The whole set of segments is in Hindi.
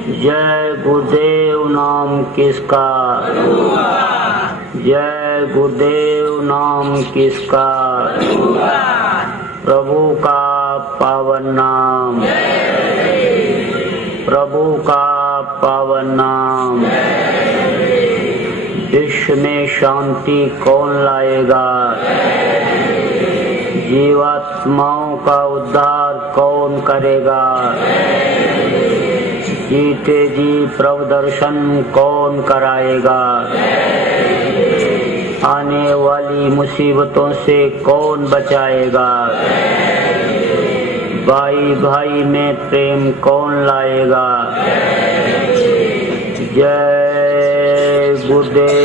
जय गुरुदेव नाम किसका, जय गुरुदेव नाम किसका, प्रभु का पावन नाम, प्रभु का पावन नाम। विश्व में शांति कौन लाएगा, जीवात्माओं का उद्धार कौन करेगा, जीते जी प्रभु दर्शन कौन कराएगा, आने वाली मुसीबतों से कौन बचाएगा, भाई भाई में प्रेम कौन लाएगा। जय गुरुदेव।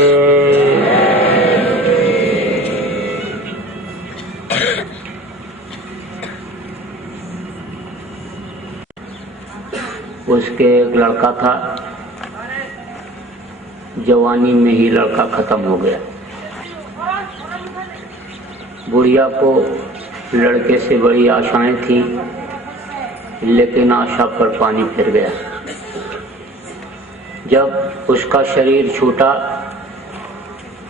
उसके एक लड़का था, जवानी में ही लड़का खत्म हो गया। बुढ़िया को लड़के से बड़ी आशाएं थी, लेकिन आशा पर पानी फिर गया। जब उसका शरीर छूटा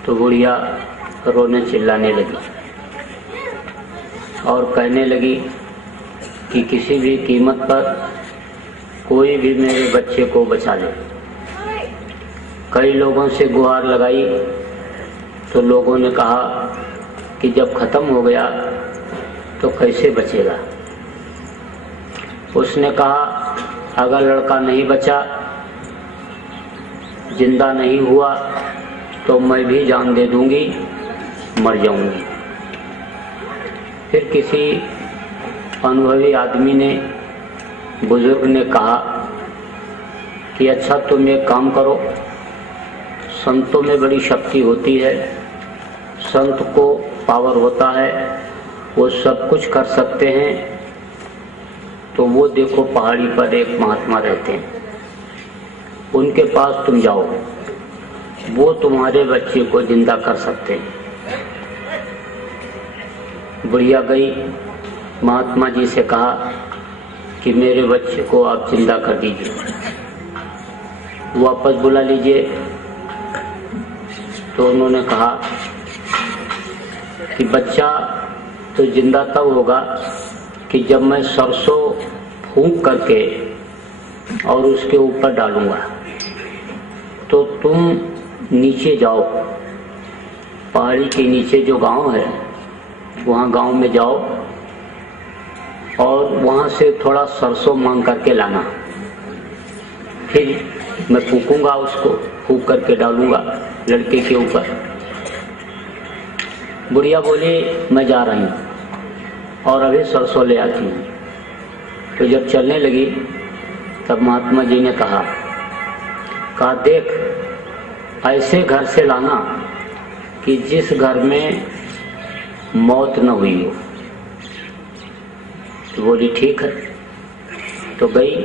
तो बुढ़िया रोने चिल्लाने लगी और कहने लगी कि किसी भी कीमत पर कोई भी मेरे बच्चे को बचा ले। कई लोगों से गुहार लगाई तो लोगों ने कहा कि जब खत्म हो गया तो कैसे बचेगा। उसने कहा अगर लड़का नहीं बचा, जिंदा नहीं हुआ, तो मैं भी जान दे दूंगी, मर जाऊंगी। फिर किसी अनुभवी आदमी ने, बुजुर्ग ने कहा कि अच्छा तुम एक काम करो, संतों में बड़ी शक्ति होती है, संत को पावर होता है, वो सब कुछ कर सकते हैं। तो वो देखो पहाड़ी पर एक महात्मा रहते हैं, उनके पास तुम जाओ, वो तुम्हारे बच्चे को जिंदा कर सकते हैं। बुढ़िया गई, महात्मा जी से कहा कि मेरे बच्चे को आप जिंदा कर दीजिए, वापस बुला लीजिए। तो उन्होंने कहा कि बच्चा तो जिंदा तब होगा कि जब मैं सरसों फूंक करके और उसके ऊपर डालूंगा। तो तुम नीचे जाओ, पहाड़ी के नीचे जो गांव है, वहाँ गांव में जाओ और वहाँ से थोड़ा सरसों मांग करके लाना। फिर मैं फूकूंगा, उसको फूक करके डालूंगा लड़के के ऊपर। बुढ़िया बोली मैं जा रही हूँ और अभी सरसों ले आती हूँ। तो जब चलने लगी तब महात्मा जी ने कहा देख ऐसे घर से लाना कि जिस घर में मौत न हुई हो। तो बोली ठीक है। तो गई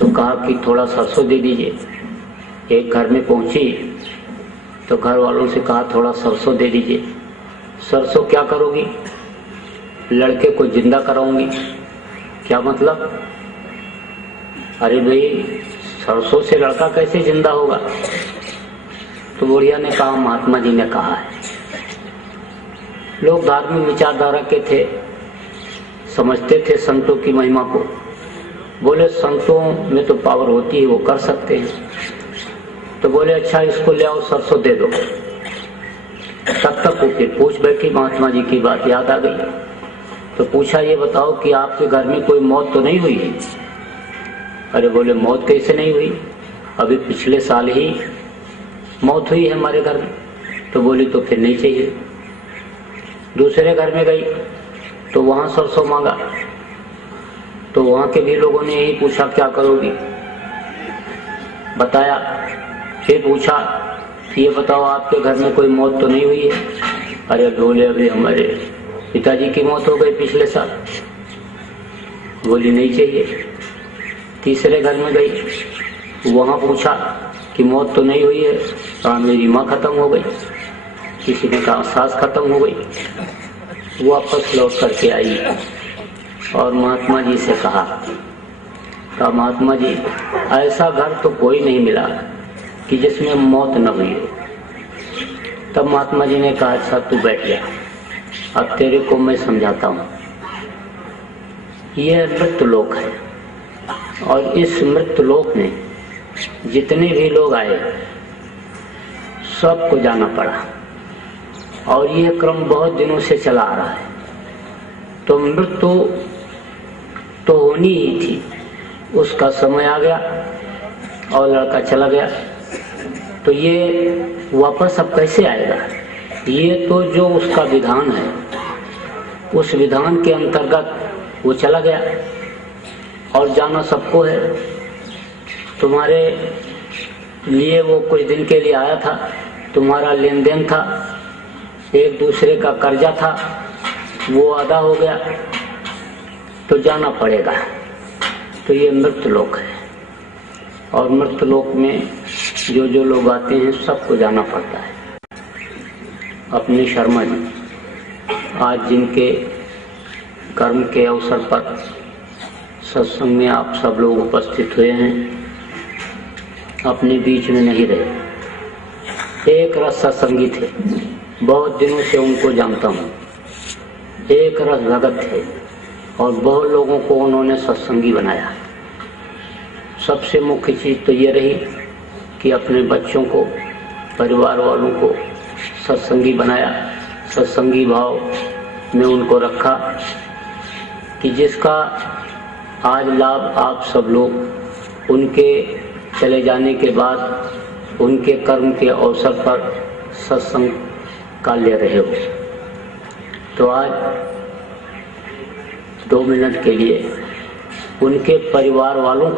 तो कहा कि थोड़ा सरसों दे दीजिए। एक घर में पहुंची तो घर वालों से कहा थोड़ा सरसों दे दीजिए। सरसों क्या करोगी? लड़के को जिंदा कराऊंगी। क्या मतलब? अरे भाई सरसों से लड़का कैसे जिंदा होगा? तो बुढ़िया ने कहा महात्मा जी ने कहा है। लोग धार्मिक विचारधारा के थे, समझते थे संतों की महिमा को। बोले संतों में तो पावर होती है, वो कर सकते हैं। तो बोले अच्छा इसको ले आओ, सरसों दे दो। तब तक वो फिर पूछ बैठी, महात्मा जी की बात याद आ गई। तो पूछा ये बताओ कि आपके घर में कोई मौत तो नहीं हुई है? अरे बोले मौत कैसे नहीं हुई, अभी पिछले साल ही मौत हुई है हमारे घर में। तो बोली तो फिर नहीं चाहिए। दूसरे घर में गई तो वहां सरसों मांगा। तो वहां के भी लोगों ने यही पूछा क्या करोगी? बताया। फिर पूछा ये बताओ आपके घर में कोई मौत तो नहीं हुई है? अरे बोले अभी हमारे पिताजी की मौत हो गई पिछले साल। बोली नहीं चाहिए। तीसरे घर में गई, वहां पूछा कि मौत तो नहीं हुई है? कहा मेरी माँ खत्म हो गई। किसी ने कहा सास खत्म हो गई। वापस लौट करके आई और महात्मा जी से कहा कहा महात्मा जी ऐसा घर तो कोई नहीं मिला कि जिसमें मौत न हुई हो। तब महात्मा जी ने कहा अच्छा तू बैठ जा, अब तेरे को मैं समझाता हूँ। यह मृत्यु लोक है और इस मृत्यु लोक में जितने भी लोग आए सबको जाना पड़ा और यह क्रम बहुत दिनों से चला आ रहा है। तो मृत्यु तो होनी ही थी, उसका समय आ गया और लड़का चला गया, तो ये वापस अब कैसे आएगा? ये तो जो उसका विधान है उस विधान के अंतर्गत वो चला गया और जाना सबको है। तुम्हारे लिए वो कुछ दिन के लिए आया था, तुम्हारा लेन देन था, एक दूसरे का कर्जा था, वो अदा हो गया तो जाना पड़ेगा। तो ये मृत्यु लोक है और मृत्यु लोक में जो जो लोग आते हैं सबको जाना पड़ता है। अपने शर्मा जी आज जिनके कर्म के अवसर पर सत्संग में आप सब लोग उपस्थित हुए हैं, अपने बीच में नहीं रहे। एक रस सत्संगी थे, बहुत दिनों से उनको जानता हूँ। एक रस भगत थे और बहुत लोगों को उन्होंने सत्संगी बनाया। सबसे मुख्य चीज तो ये रही कि अपने बच्चों को, परिवार वालों को सत्संगी बनाया, सत्संगी भाव में उनको रखा कि जिसका आज लाभ आप सब लोग उनके चले जाने के बाद उनके कर्म के अवसर पर सत्संग का ले रहे हो। तो आज 2 मिनट के लिए उनके परिवार वालों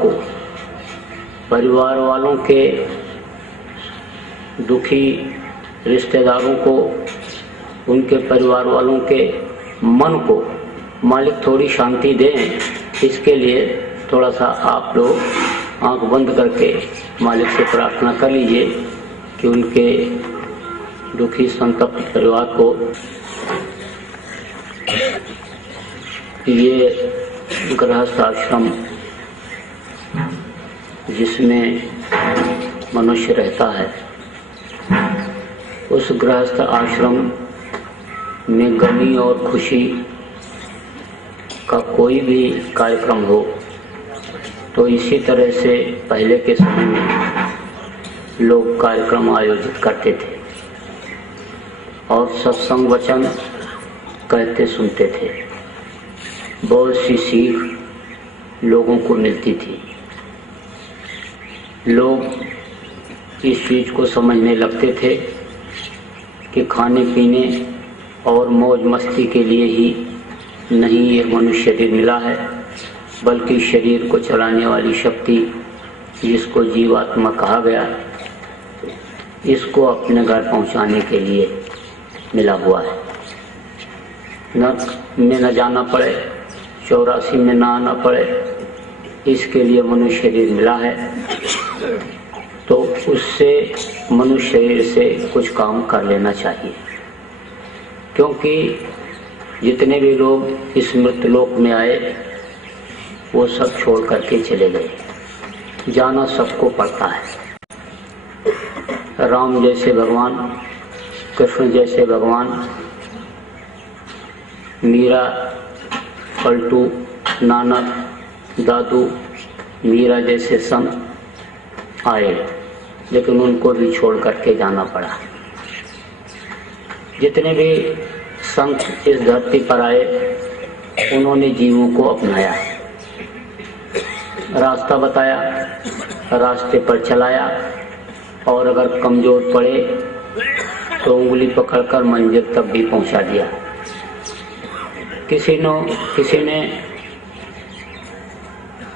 के दुखी रिश्तेदारों को, उनके परिवार वालों के मन को मालिक थोड़ी शांति दें, इसके लिए थोड़ा सा आप लोग आंख बंद करके मालिक से प्रार्थना कर लीजिए कि उनके दुखी संतप्त परिवार को ये गृहस्थ आश्रम जिसमें मनुष्य रहता है, उस गृहस्थ आश्रम में गमी और खुशी का कोई भी कार्यक्रम हो तो इसी तरह से पहले के समय में लोग कार्यक्रम आयोजित करते थे और सत्संग वचन कहते सुनते थे। बहुत सी सीख लोगों को मिलती थी। लोग इस चीज को समझने लगते थे कि खाने पीने और मौज मस्ती के लिए ही नहीं ये मनुष्य शरीर मिला है, बल्कि शरीर को चलाने वाली शक्ति जिसको जीवात्मा कहा गया, इसको अपने घर पहुंचाने के लिए मिला हुआ है। नरक में न जाना पड़े, 84 में ना आना पड़े, इसके लिए मनुष्य शरीर मिला है। तो उससे मनुष्य शरीर से कुछ काम कर लेना चाहिए, क्योंकि जितने भी लोग इस मृत्यु लोक में आए वो सब छोड़ करके चले गए। जाना सबको पड़ता है। राम जैसे भगवान, कृष्ण जैसे भगवान, मीरा, पलटू, नानक, दादू, मीरा जैसे संत आए, लेकिन उनको भी छोड़ करके जाना पड़ा। जितने भी संत इस धरती पर आए उन्होंने जीवों को अपनाया, रास्ता बताया, रास्ते पर चलाया और अगर कमजोर पड़े तो उंगली पकड़कर मंजिल तक भी पहुंचा दिया। किसी ने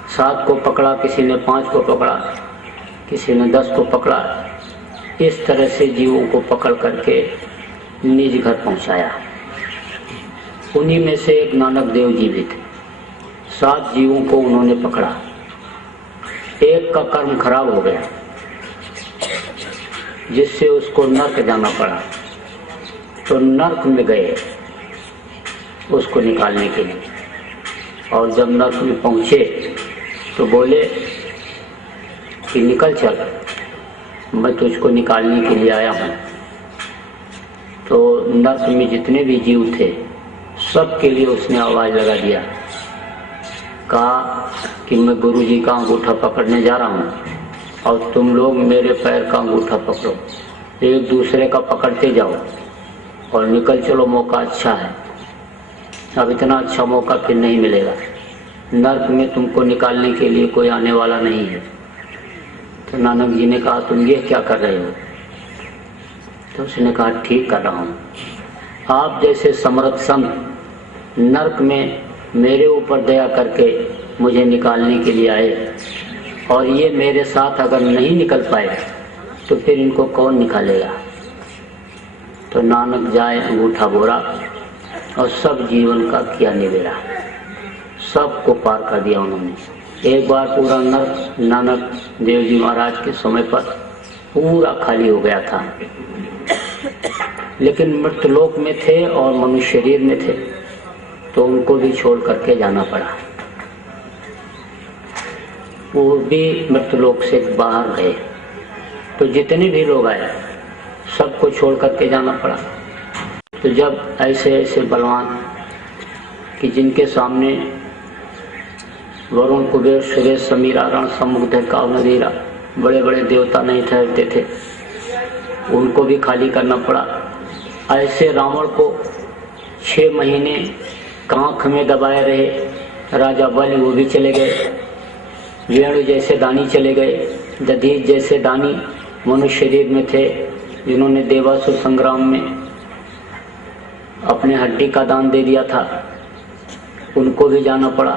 7 को पकड़ा, किसी ने 5 को पकड़ा, किसी ने 10 को पकड़ा। इस तरह से जीवों को पकड़ करके निज घर पहुंचाया। उन्हीं में से एक नानक देव जी भी थे। 7 जीवों को उन्होंने पकड़ा। एक का कर्म खराब हो गया जिससे उसको नरक जाना पड़ा, तो नरक में गए उसको निकालने के लिए। और जब नरक में पहुंचे तो बोले कि निकल चल, मैं तुझको निकालने के लिए आया हूँ। तो नर्क में जितने भी जीव थे सबके लिए उसने आवाज लगा दिया, कहा कि मैं गुरु जी का अंगूठा पकड़ने जा रहा हूँ और तुम लोग मेरे पैर का अंगूठा पकड़ो, एक दूसरे का पकड़ते जाओ और निकल चलो, मौका अच्छा है, अब इतना अच्छा मौका फिर नहीं मिलेगा, नर्क में तुमको निकालने के लिए कोई आने वाला नहीं है। तो नानक जी ने कहा तुम ये क्या कर रहे हो? तो उसने कहा ठीक कर रहा हूँ, आप जैसे समर्थ संत नर्क में मेरे ऊपर दया करके मुझे निकालने के लिए आए और ये मेरे साथ अगर नहीं निकल पाए तो फिर इनको कौन निकालेगा। तो नानक जाए अंगूठा बोरा और सब जीवन का किया निबेरा, सबको पार कर दिया उन्होंने। एक बार पूरा नर्क नानक देव जी महाराज के समय पर पूरा खाली हो गया था, लेकिन मृतलोक में थे और मनुष्य शरीर में थे तो उनको भी छोड़ करके जाना पड़ा। वो भी मृतलोक से बाहर गए, तो जितने भी लोग आए सबको छोड़ करके जाना पड़ा। तो जब ऐसे ऐसे बलवान कि जिनके सामने वरुण कुबेर सुरेश समीरा रण समुद्र का नदीरा बड़े बड़े देवता नहीं ठहरते थे, उनको भी खाली करना पड़ा। ऐसे रावण को 6 महीने कांख में दबाए रहे राजा बलि, वो भी चले गए। वेणु जैसे दानी चले गए, दधीच जैसे दानी मनुष्य शरीर में थे जिन्होंने देवासुर संग्राम में अपने हड्डी का दान दे दिया था, उनको भी जाना पड़ा।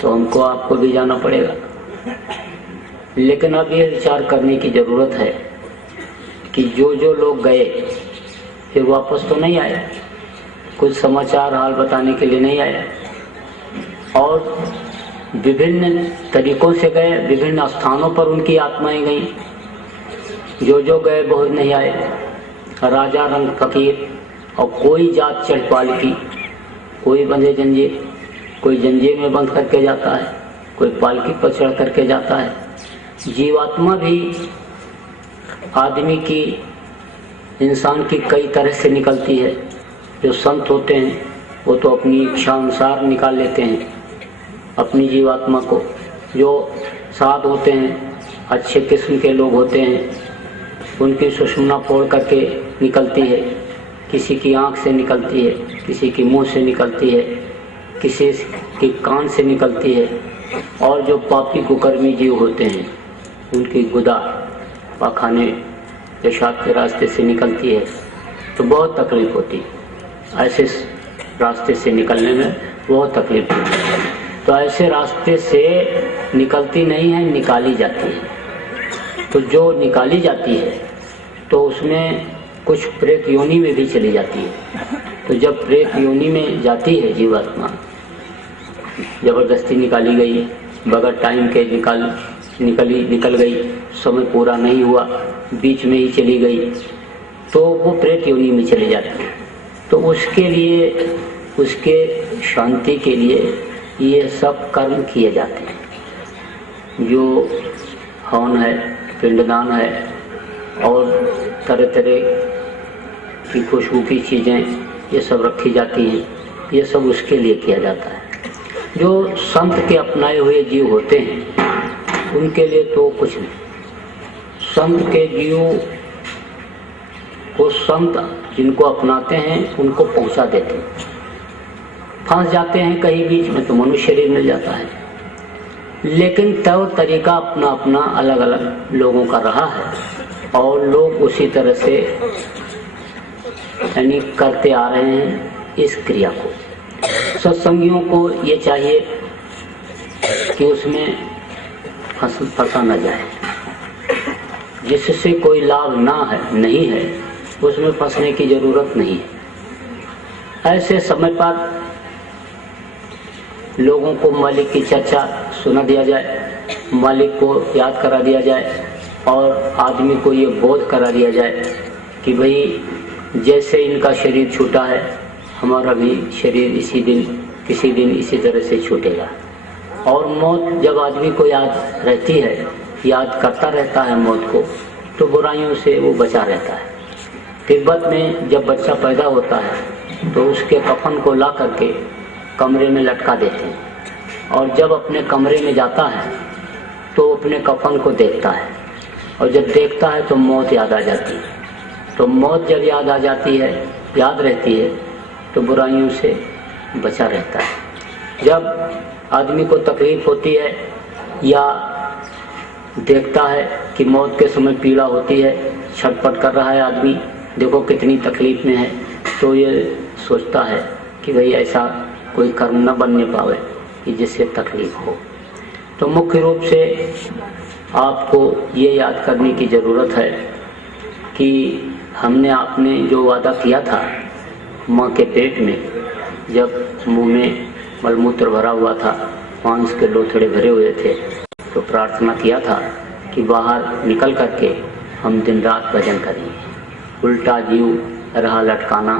तो हमको आपको भी जाना पड़ेगा। लेकिन अब ये विचार करने की जरूरत है कि जो जो लोग गए फिर वापस तो नहीं आए, कुछ समाचार हाल बताने के लिए नहीं आए, और विभिन्न तरीकों से गए, विभिन्न स्थानों पर उनकी आत्माएं गईं। जो जो गए बहुत नहीं आए, राजा रंग फकीर और कोई जात चढ़पाल की, कोई बंधे जंजीर, कोई जंजीर में बंद करके जाता है, कोई पालकी पर चढ़ करके जाता है। जीवात्मा भी आदमी की, इंसान की कई तरह से निकलती है। जो संत होते हैं वो तो अपनी इच्छा अनुसार निकाल लेते हैं अपनी जीवात्मा को। जो साध होते हैं, अच्छे किस्म के लोग होते हैं, उनकी सुषुम्ना फोड़ करके निकलती है, किसी की आंख से निकलती है, किसी की मुंह से निकलती है, किसी की कान से निकलती है। और जो पापी कुकर्मी जीव होते हैं उनकी गुदा पाखाने पेशाब के रास्ते से निकलती है, तो बहुत तकलीफ होती है। ऐसे रास्ते से निकलने में बहुत तकलीफ होती है। तो ऐसे रास्ते से निकलती नहीं है, निकाली जाती है। तो जो निकाली जाती है तो उसमें कुछ प्रेत योनि में भी चली जाती है। तो जब प्रेत योनि में जाती है जीवात्मा, जबरदस्ती निकाली गई, बगैर टाइम के निकल गई, समय पूरा नहीं हुआ, बीच में ही चली गई, तो वो प्रेत योनि में चली जाती है। तो उसके लिए, उसके शांति के लिए ये सब कर्म किए जाते हैं। जो हवन है, पिंडदान है और तरह तरह की खुशबू की चीज़ें ये सब रखी जाती हैं, ये सब उसके लिए किया जाता है। जो संत के अपनाए हुए जीव होते हैं उनके लिए तो कुछ नहीं। संत के जीव को संत जिनको अपनाते हैं उनको पहुंचा देते हैं। फंस जाते हैं कहीं बीच में तो मनुष्य शरीर मिल जाता है, लेकिन तब तरीका अपना अपना अलग अलग लोगों का रहा है और लोग उसी तरह से यानी करते आ रहे हैं इस क्रिया को। सत्संगियों को ये चाहिए कि उसमें फंसा न जाए, जिससे कोई लाभ नहीं है उसमें फंसने की जरूरत नहीं है। ऐसे समय पर लोगों को मालिक की चर्चा सुना दिया जाए, मालिक को याद करा दिया जाए और आदमी को ये बोध करा दिया जाए कि भाई जैसे इनका शरीर छूटा है, हमारा भी शरीर किसी दिन इसी तरह से छूटेगा। और मौत जब आदमी को याद रहती है, याद करता रहता है मौत को, तो बुराइयों से वो बचा रहता है। तिब्बत में जब बच्चा पैदा होता है तो उसके कफन को ला करके कमरे में लटका देते हैं, और जब अपने कमरे में जाता है तो अपने कफन को देखता है, और जब देखता है तो मौत याद आ जाती है। तो मौत जब याद आ जाती है, याद रहती है, तो बुराइयों से बचा रहता है। जब आदमी को तकलीफ होती है या देखता है कि मौत के समय पीड़ा होती है, छटपट कर रहा है आदमी, देखो कितनी तकलीफ में है, तो ये सोचता है कि भाई ऐसा कोई कर्म न बनने पावे कि जिससे तकलीफ हो। तो मुख्य रूप से आपको ये याद करने की ज़रूरत है कि हमने आपने जो वादा किया था माँ के पेट में, जब मुंह में मलमूत्र भरा हुआ था, मांस के लोथड़े भरे हुए थे, तो प्रार्थना किया था कि बाहर निकल करके हम दिन रात भजन करेंगे। उल्टा जीव रहा लटकाना,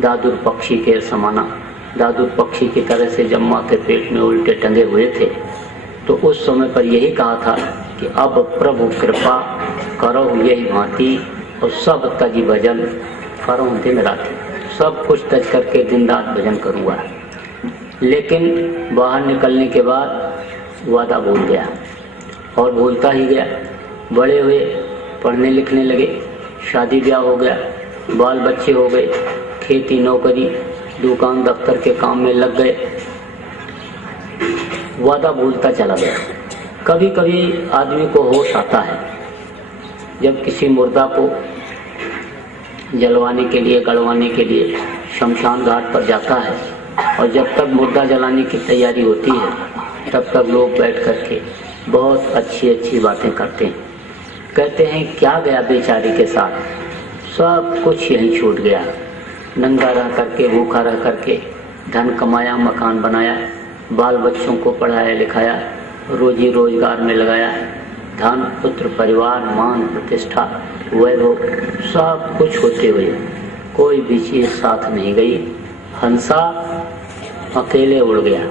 दादुर पक्षी के समाना। दादुर पक्षी की तरह से जब माँ के पेट में उल्टे टंगे हुए थे, तो उस समय पर यही कहा था कि अब प्रभु कृपा करो यही भांति, और सब तजी भजन करो दिन रात। सब कुछ तज करके दिन रात भजन करूँगा। लेकिन बाहर निकलने के बाद वादा भूल गया, और भूलता ही गया। बड़े हुए, पढ़ने लिखने लगे, शादी ब्याह हो गया, बाल बच्चे हो गए, खेती नौकरी, दुकान दफ्तर के काम में लग गए, वादा भूलता चला गया। कभी कभी आदमी को होश आता है जब किसी मुर्दा को जलवाने के लिए, गड़वाने के लिए शमशान घाट पर जाता है, और जब तक मुर्दा जलाने की तैयारी होती है तब तक लोग बैठ करके बहुत अच्छी अच्छी बातें करते हैं। कहते हैं क्या गया बेचारी के साथ, सब कुछ यहीं छूट गया। नंगा रह करके, भूखा रह करके धन कमाया, मकान बनाया, बाल बच्चों को पढ़ाया लिखाया, रोजी रोजगार में लगाया, धन पुत्र परिवार मान प्रतिष्ठा वैभव सब कुछ होते हुए कोई भी चीज साथ नहीं गई। हंसा अकेले उड़ गया।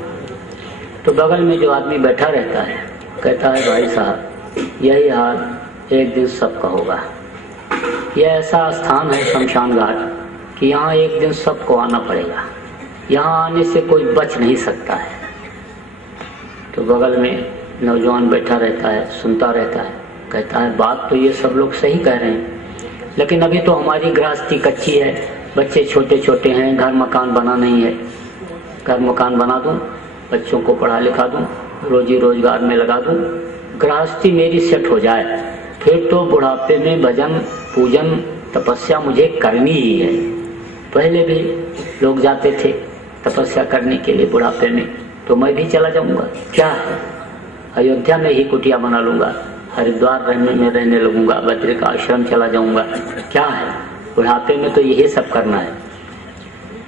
तो बगल में जो आदमी बैठा रहता है कहता है भाई साहब यही हाल एक दिन सबका होगा। यह ऐसा स्थान है शमशान घाट कि यहाँ एक दिन सबको आना पड़ेगा, यहाँ आने से कोई बच नहीं सकता है। तो बगल में नौजवान बैठा रहता है, सुनता रहता है, कहता है बात तो ये सब लोग सही कह रहे हैं, लेकिन अभी तो हमारी गृहस्थी कच्ची है, बच्चे छोटे छोटे हैं, घर मकान बना नहीं है। घर मकान बना दूं, बच्चों को पढ़ा लिखा दूं, रोजी रोजगार में लगा दूं, गृहस्थी मेरी सेट हो जाए, फिर तो बुढ़ापे में भजन पूजन तपस्या मुझे करनी ही है। पहले भी लोग जाते थे तपस्या करने के लिए बुढ़ापे में, तो मैं भी चला जाऊंगा। क्या है, अयोध्या में ही कुटिया बना लूंगा, हरिद्वार रहने लगूंगा, बद्रिक आश्रम चला जाऊंगा। क्या है, बुढ़ापे में तो यही सब करना है।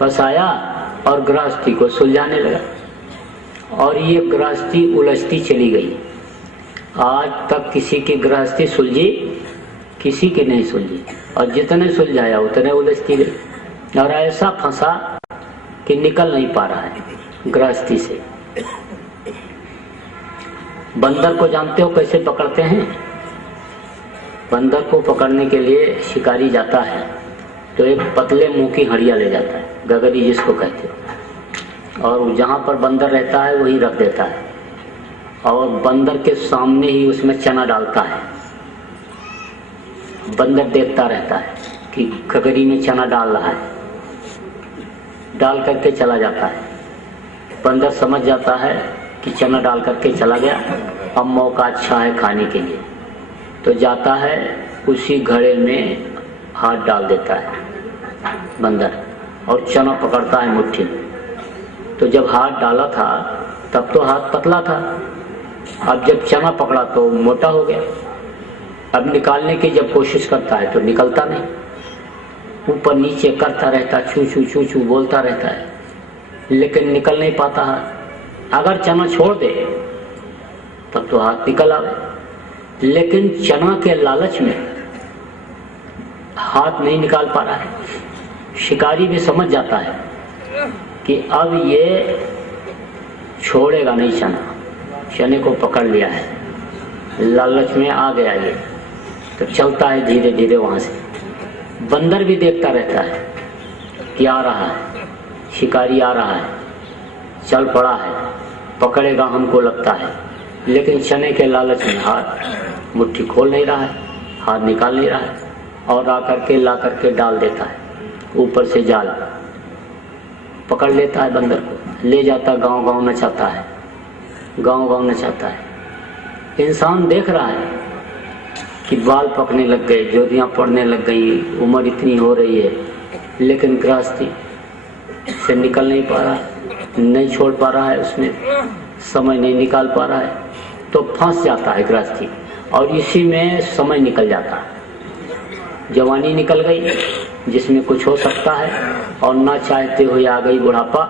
बस आया और गृहस्थी को सुलझाने लगा, और ये गृहस्थी उलझती चली गई। आज तक किसी की गृहस्थी सुलझी, किसी की नहीं सुलझी, और जितने सुलझाया उतने उलझती गई, और ऐसा फंसा कि निकल नहीं पा रहा है गृहस्थी से। बंदर को जानते हो कैसे पकड़ते हैं? बंदर को पकड़ने के लिए शिकारी जाता है तो एक पतले मुंह की हड़िया ले जाता है, गगरी जिसको कहते हो, और जहां पर बंदर रहता है वहीं रख देता है, और बंदर के सामने ही उसमें चना डालता है। बंदर देखता रहता है कि गगरी में चना डाल रहा है, डाल करके चला जाता है। बंदर समझ जाता है कि चना डाल करके चला गया, अब मौका अच्छा है खाने के लिए, तो जाता है उसी घड़े में हाथ डाल देता है बंदर, और चना पकड़ता है मुट्ठी में। तो जब हाथ डाला था तब तो हाथ पतला था, अब जब चना पकड़ा तो मोटा हो गया। अब निकालने की जब कोशिश करता है तो निकलता नहीं, ऊपर नीचे करता रहता, छू छू छू छू बोलता रहता है, लेकिन निकल नहीं पाता हाथ। अगर चना छोड़ दे तब तो हाथ निकल आवे, लेकिन चना के लालच में हाथ नहीं निकाल पा रहा है। शिकारी भी समझ जाता है कि अब ये छोड़ेगा नहीं चना, शनि को पकड़ लिया है, लालच में आ गया ये, तो चलता है धीरे धीरे वहां से। बंदर भी देखता रहता है कि आ रहा है, शिकारी आ रहा है, चल पड़ा है, पकड़ेगा हमको लगता है, लेकिन शनि के लालच में हाथ मुट्ठी खोल नहीं रहा है, हाथ निकाल नहीं रहा है, और आकर के ला करके डाल देता है ऊपर से जाल, पकड़ लेता है बंदर को, ले जाता गांव गांव नचाता है, गांव गांव नचाता है। इंसान देख रहा है कि बाल पकने लग गए, ज्योतियां पड़ने लग गई, उम्र इतनी हो रही है, लेकिन गृहस्थी से निकल नहीं पा रहा है, नहीं छोड़ पा रहा है, उसमें समय नहीं निकाल पा रहा है, तो फंस जाता है गृहस्थी, और इसी में समय निकल जाता है। जवानी निकल गई जिसमें कुछ हो सकता है, और ना चाहते हुए आ गई बुढ़ापा,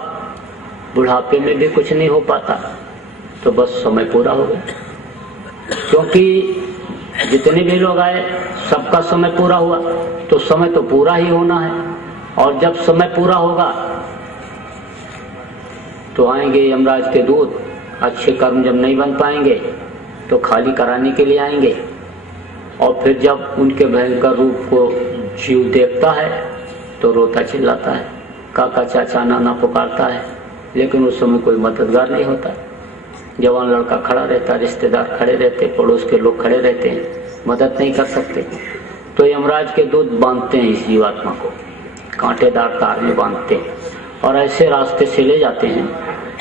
बुढ़ापे में भी कुछ नहीं हो पाता, तो बस समय पूरा हो गया। क्योंकि जितने भी लोग आए सबका समय पूरा हुआ, तो समय तो पूरा ही होना है, और जब समय पूरा होगा तो आएंगे यमराज के दूत, अच्छे कर्म जब नहीं बन पाएंगे तो खाली कराने के लिए आएंगे, और फिर जब उनके भयंकर रूप को जीव देखता है तो रोता चिल्लाता है, काका चाचा नाना पुकारता है, लेकिन उस समय कोई मददगार नहीं होता। जवान लड़का खड़ा रहता, रिश्तेदार खड़े रहते, पड़ोस के लोग खड़े रहते हैं, मदद नहीं कर सकते। तो यमराज के दूत बांधते हैं इस जीवात्मा को, कांटेदार तार में बांधते हैं, और ऐसे रास्ते से ले जाते हैं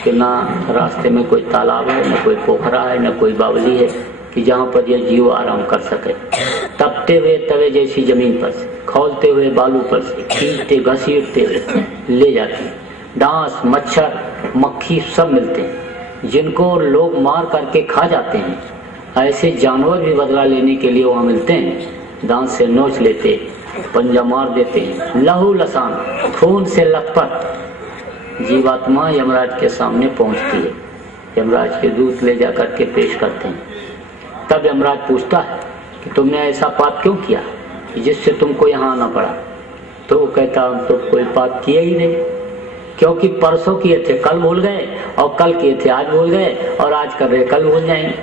कि ना रास्ते में कोई तालाब है, न कोई पोखरा है, न कोई बावली है कि जहाँ पर यह जीव आराम कर सके। तपते हुए तवे जैसी जमीन पर से, खौलते हुए बालू पर से, खींचते घसीटते हुए ले जाते हैं। डांस, मच्छर, मक्खी सब मिलते हैं, जिनको लोग मार करके खा जाते हैं। ऐसे जानवर भी बदला लेने के लिए वहाँ मिलते हैं, दांत से नोच लेते, पंजा मार देते हैं, लहू लसान, खून से लथपथ जीवात्मा यमराज के सामने पहुंचती है। यमराज के दूत ले जाकर के पेश करते हैं। तब यमराज पूछता है कि तुमने ऐसा पाप क्यों किया जिससे तुमको यहाँ आना पड़ा? तो वो कहता हम तो कोई पाप किए ही नहीं, क्योंकि परसों किए थे कल भूल गए, और कल किए थे आज भूल गए, और आज कर रहे कल भूल जाएंगे।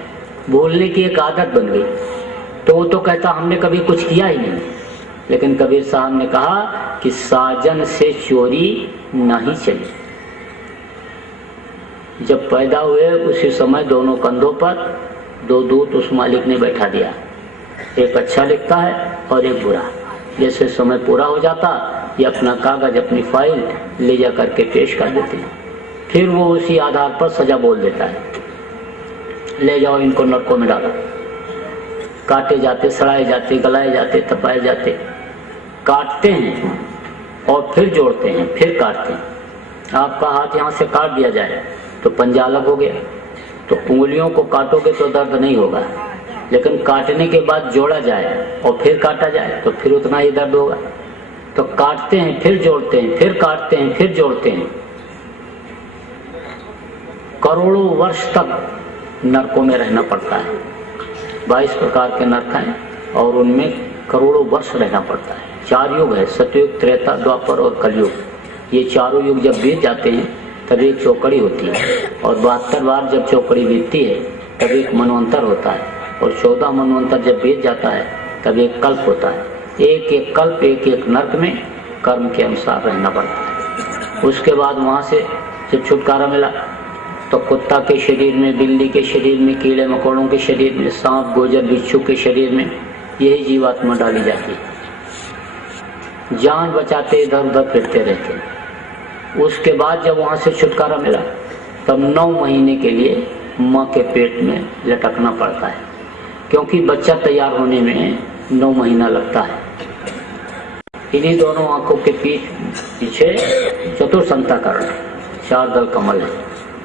भूलने की एक आदत बन गई। तो वो तो कहता हमने कभी कुछ किया ही नहीं। लेकिन कबीर साहब ने कहा कि साजन से चोरी नहीं चली। जब पैदा हुए उसी समय दोनों कंधों पर दो दूत उस मालिक ने बैठा दिया, एक अच्छा लिखता है और एक बुरा। जैसे समय पूरा हो जाता ये अपना कागज, अपनी फाइल ले जा करके पेश कर देते हैं। फिर वो उसी आधार पर सजा बोल देता है, ले जाओ इनको नरकों में डालो। काटे जाते, सड़ाए जाते, गलाए जाते, तपाए जाते, काटते हैं और फिर जोड़ते हैं, फिर काटते हैं। आपका हाथ यहाँ से काट दिया जाए तो पंजा अलग हो गया, तो उंगलियों को काटोगे तो दर्द नहीं होगा, लेकिन काटने के बाद जोड़ा जाए और फिर काटा जाए तो फिर उतना ही दर्द होगा। तो काटते हैं, फिर जोड़ते हैं, फिर काटते हैं, फिर जोड़ते हैं। करोड़ों वर्ष तक नरकों में रहना पड़ता है। 22 प्रकार के नरक हैं और उनमें करोड़ों वर्ष रहना पड़ता है। 4 युग है, सतयुग, त्रेता, द्वापर और कलयुग। ये चारों युग जब बीत जाते हैं तब एक चौकड़ी होती है, और 72 बार जब चौकड़ी बीतती है तब एक मनवंतर होता है, और 14 मनवंतर जब बीत जाता है तब एक कल्प होता है। एक एक कल्प, एक एक नरक में कर्म के अनुसार रहना पड़ता है। उसके बाद वहाँ से जब छुटकारा मिला तो कुत्ता के शरीर में, बिल्ली के शरीर में, कीड़े मकोड़ों के शरीर में, सांप, गोजर, बिच्छू के शरीर में यही जीवात्मा डाली जाती है। जान बचाते इधर उधर फिरते रहते हैं। उसके बाद जब वहाँ से छुटकारा मिला तब 9 महीने के लिए माँ के पेट में लटकना पड़ता है, क्योंकि बच्चा तैयार होने में 9 महीना लगता है। इन्हीं दोनों आंखों के पीछे चतुर्संताकरण 4 दल कमल है,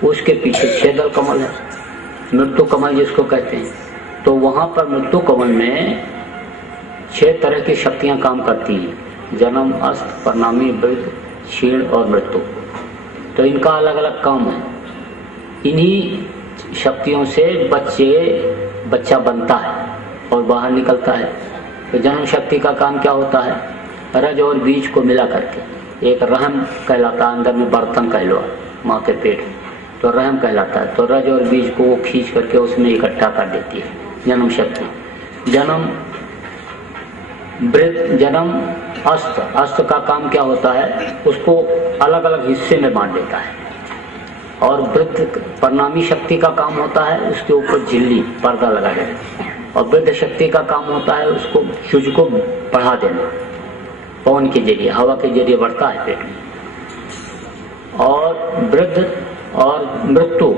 उसके पीछे 6 दल कमल है, मृत्यु कमल जिसको कहते हैं। तो वहाँ पर मृत्यु कमल में 6 तरह की शक्तियाँ काम करती हैं, जन्म, अस्त, परिणामी, वृद्ध, क्षीण और मृत्यु। तो इनका अलग अलग काम है। इन्हीं शक्तियों से बच्चा बनता है और बाहर निकलता है। तो जन्म शक्ति का काम क्या होता है? रज और बीज को मिला करके एक रहम कहलाता, अंदर में बर्तन कह लो, माँ के पेट तो रहम कहलाता है। तो रज और बीज को वो खींच करके उसमें इकट्ठा कर देती है जन्म शक्ति। जन्म अस्त, अस्त का काम क्या होता है, उसको अलग अलग हिस्से में बांट देता है। और वृद्ध परिणामी शक्ति का काम होता है उसके ऊपर झिल्ली पर्दा लगा देना। और वृद्ध शक्ति का काम होता है उसको सूज को बढ़ा देना, पवन के जरिए, हवा के जरिए बढ़ता है पेट में। और वृद्ध और मृत्यु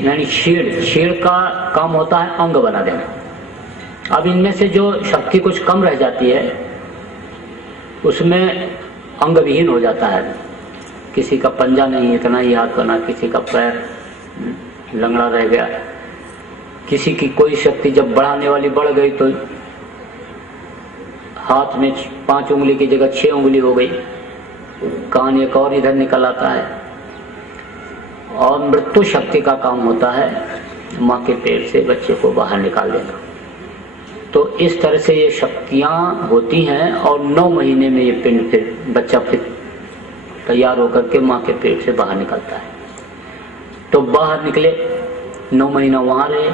यानी शीड़ का काम होता है अंग बना देना। अब इनमें से जो शक्ति कुछ कम रह जाती है उसमें अंग विहीन हो जाता है। किसी का पंजा नहीं, इतना ही हाथ बना, किसी का पैर लंगड़ा रह गया, किसी की कोई शक्ति जब बढ़ाने वाली बढ़ गई तो हाथ में 5 उंगली की जगह 6 उंगली हो गई, कान एक और इधर निकल आता है। और मृत्यु शक्ति का काम होता है माँ के पेट से बच्चे को बाहर निकाल देना। तो इस तरह से ये शक्तियां होती हैं और 9 महीने में ये पिंड फिर बच्चा फिर तैयार होकर के माँ के पेट से बाहर निकलता है। तो बाहर निकले, 9 महीना वहां रहे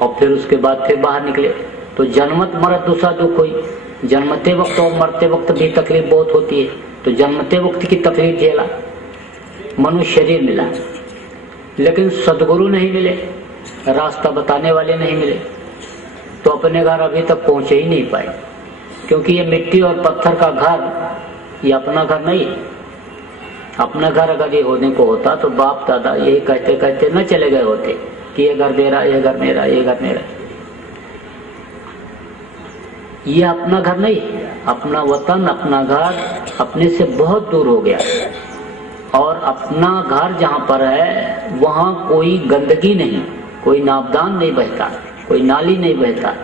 और फिर उसके बाद फिर बाहर निकले। तो जन्मत मरत दूसरा दुख हुई। जन्मते वक्त और मरते वक्त भी तकलीफ बहुत होती है। तो जन्मते वक्त की तकलीफ झेला, मनुष्य शरीर मिला, लेकिन सदगुरु नहीं मिले, रास्ता बताने वाले नहीं मिले, तो अपने घर अभी तक पहुंचे ही नहीं पाए। क्योंकि ये मिट्टी और पत्थर का घर ये अपना घर नहीं। अपना घर अगर ये होने को होता तो बाप दादा यही कहते कहते न चले गए होते कि ये घर मेरा, ये घर मेरा, ये घर मेरा। ये अपना घर नहीं, अपना वतन, अपना घर अपने से बहुत दूर हो गया। और अपना घर जहाँ पर है वहाँ कोई गंदगी नहीं, कोई नापदान नहीं बहता, कोई नाली नहीं बहता।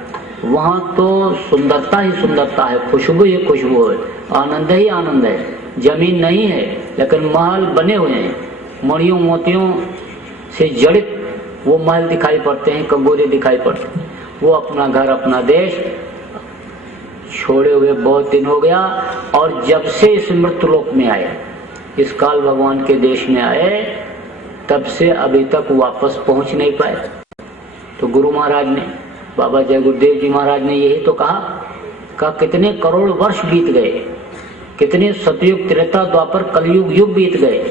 वहाँ तो सुंदरता ही सुंदरता है, खुशबू ही खुशबू है, आनंद ही आनंद है। जमीन नहीं है लेकिन महल बने हुए हैं, मणियों मोतियों से जड़ित वो महल दिखाई पड़ते हैं, कंगोरे दिखाई पड़ते हैं। वो अपना घर, अपना देश छोड़े हुए बहुत दिन हो गया। और जब से इस मृत्युलोक में आए, इस काल भगवान के देश में आए, तब से अभी तक वापस पहुंच नहीं पाए। तो गुरु महाराज ने, बाबा जय गुरुदेव जी महाराज ने यही तो कहा कितने करोड़ वर्ष बीत गए, कितने सतयुग, त्रेता, द्वापर, कलयुग युग बीत गए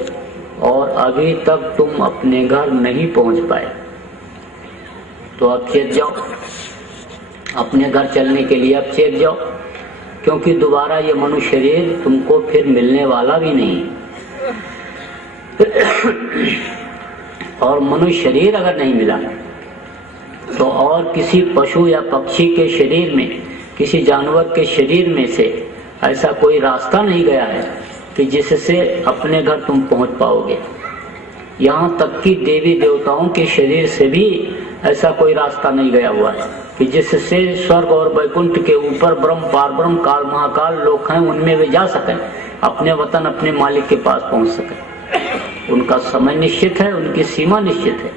और अभी तक तुम अपने घर नहीं पहुंच पाए। तो अब चेत जाओ, अपने घर चलने के लिए अब चेत जाओ, क्योंकि दोबारा ये मनुष्य शरीर तुमको फिर मिलने वाला भी नहीं। और मनुष्य शरीर अगर नहीं मिला तो और किसी पशु या पक्षी के शरीर में, किसी जानवर के शरीर में से ऐसा कोई रास्ता नहीं गया है कि जिससे अपने घर तुम पहुंच पाओगे। यहाँ तक कि देवी देवताओं के शरीर से भी ऐसा कोई रास्ता नहीं गया हुआ है कि जिससे स्वर्ग और वैकुंठ के ऊपर ब्रह्म, पारब्रह्म, काल, महाकाल लोक हैं, उनमें वे जा सकें, अपने वतन, अपने मालिक के पास पहुंच सकें। उनका समय निश्चित है, उनकी सीमा निश्चित है।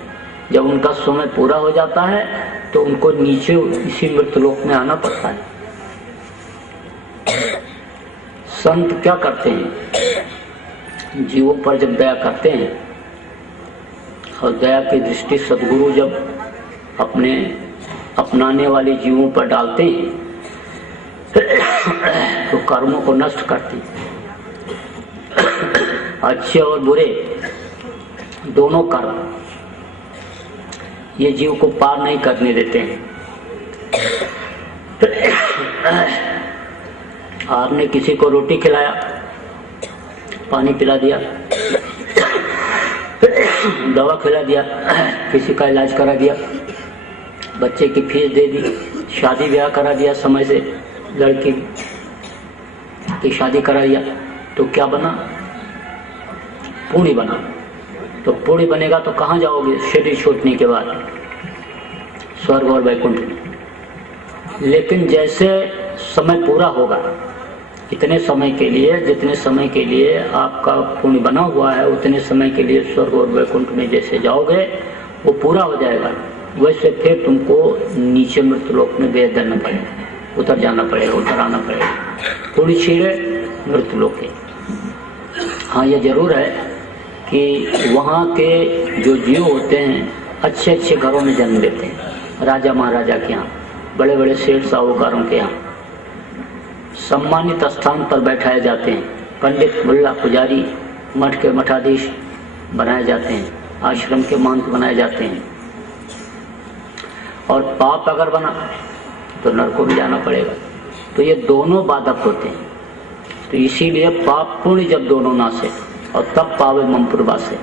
जब उनका समय पूरा हो जाता है तो उनको नीचे इसी मृत्युलोक में आना पड़ता है। संत क्या करते हैं, जीवों पर जब दया करते हैं और दया की दृष्टि सदगुरु जब अपने अपनाने वाले जीवों पर डालते हैं तो कर्मों को नष्ट करते हैं। अच्छे और बुरे दोनों कर्म ये जीव को पार नहीं करने देते हैं। आपने किसी को रोटी खिलाया, पानी पिला दिया, दवा खिला दिया, किसी का इलाज करा दिया, बच्चे की फीस दे दी, शादी ब्याह करा दिया, समय से लड़की की शादी करा दिया, तो क्या बना? पुण्य बना। तो पुण्य बनेगा तो कहाँ जाओगे शरीर छूटने के बाद? स्वर्ग और वैकुंठ। लेकिन जैसे समय पूरा होगा, इतने समय के लिए, जितने समय के लिए आपका पुण्य बना हुआ है, उतने समय के लिए स्वर्ग और वैकुंठ में जैसे जाओगे वो पूरा हो जाएगा, वैसे फिर तुमको नीचे मृत्युलोक में भेज देना पड़ेगा, उतर जाना पड़ेगा, उतर आना पड़ेगा। थोड़ी छीड़े मृत्युलोक है। हाँ, ये जरूर है कि वहाँ के जो जीव होते हैं अच्छे अच्छे घरों में जन्म लेते हैं, राजा महाराजा के यहाँ, बड़े बड़े सेठ साहूकारों के यहाँ सम्मानित स्थान पर बैठाए जाते हैं, पंडित मुल्ला पुजारी मठ के मठाधीश बनाए जाते हैं, आश्रम के महंत बनाए जाते हैं। और पाप अगर बना तो नरकों में जाना पड़ेगा। तो ये दोनों बाधक होते हैं। तो इसीलिए पाप पुण्य जब दोनों नासे और तब पावे ममपुरवा से,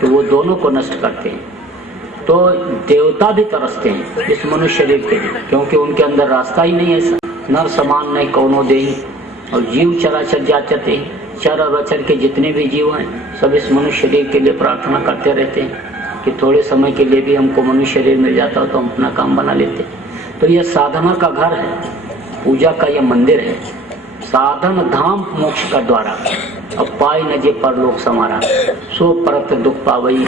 तो वो दोनों को नष्ट करते हैं। तो देवता भी तरसते हैं इस मनुष्य शरीर के लिए, क्योंकि उनके अंदर रास्ता ही नहीं है ऐसा। नर समान नहीं कौनो देही, और जीव चराचर जाचते, चर और अचर के जितने भी जीव हैं सब इस मनुष्य शरीर के लिए प्रार्थना करते रहते हैं कि थोड़े समय के लिए भी हमको मनुष्य शरीर मिल जाता हो तो हम अपना काम बना लेते। तो यह साधना का घर है, पूजा का यह मंदिर है। साधन धाम मोक्ष का द्वारा, अब पाई न जे परलोक समारा, सो परत दुख पावई,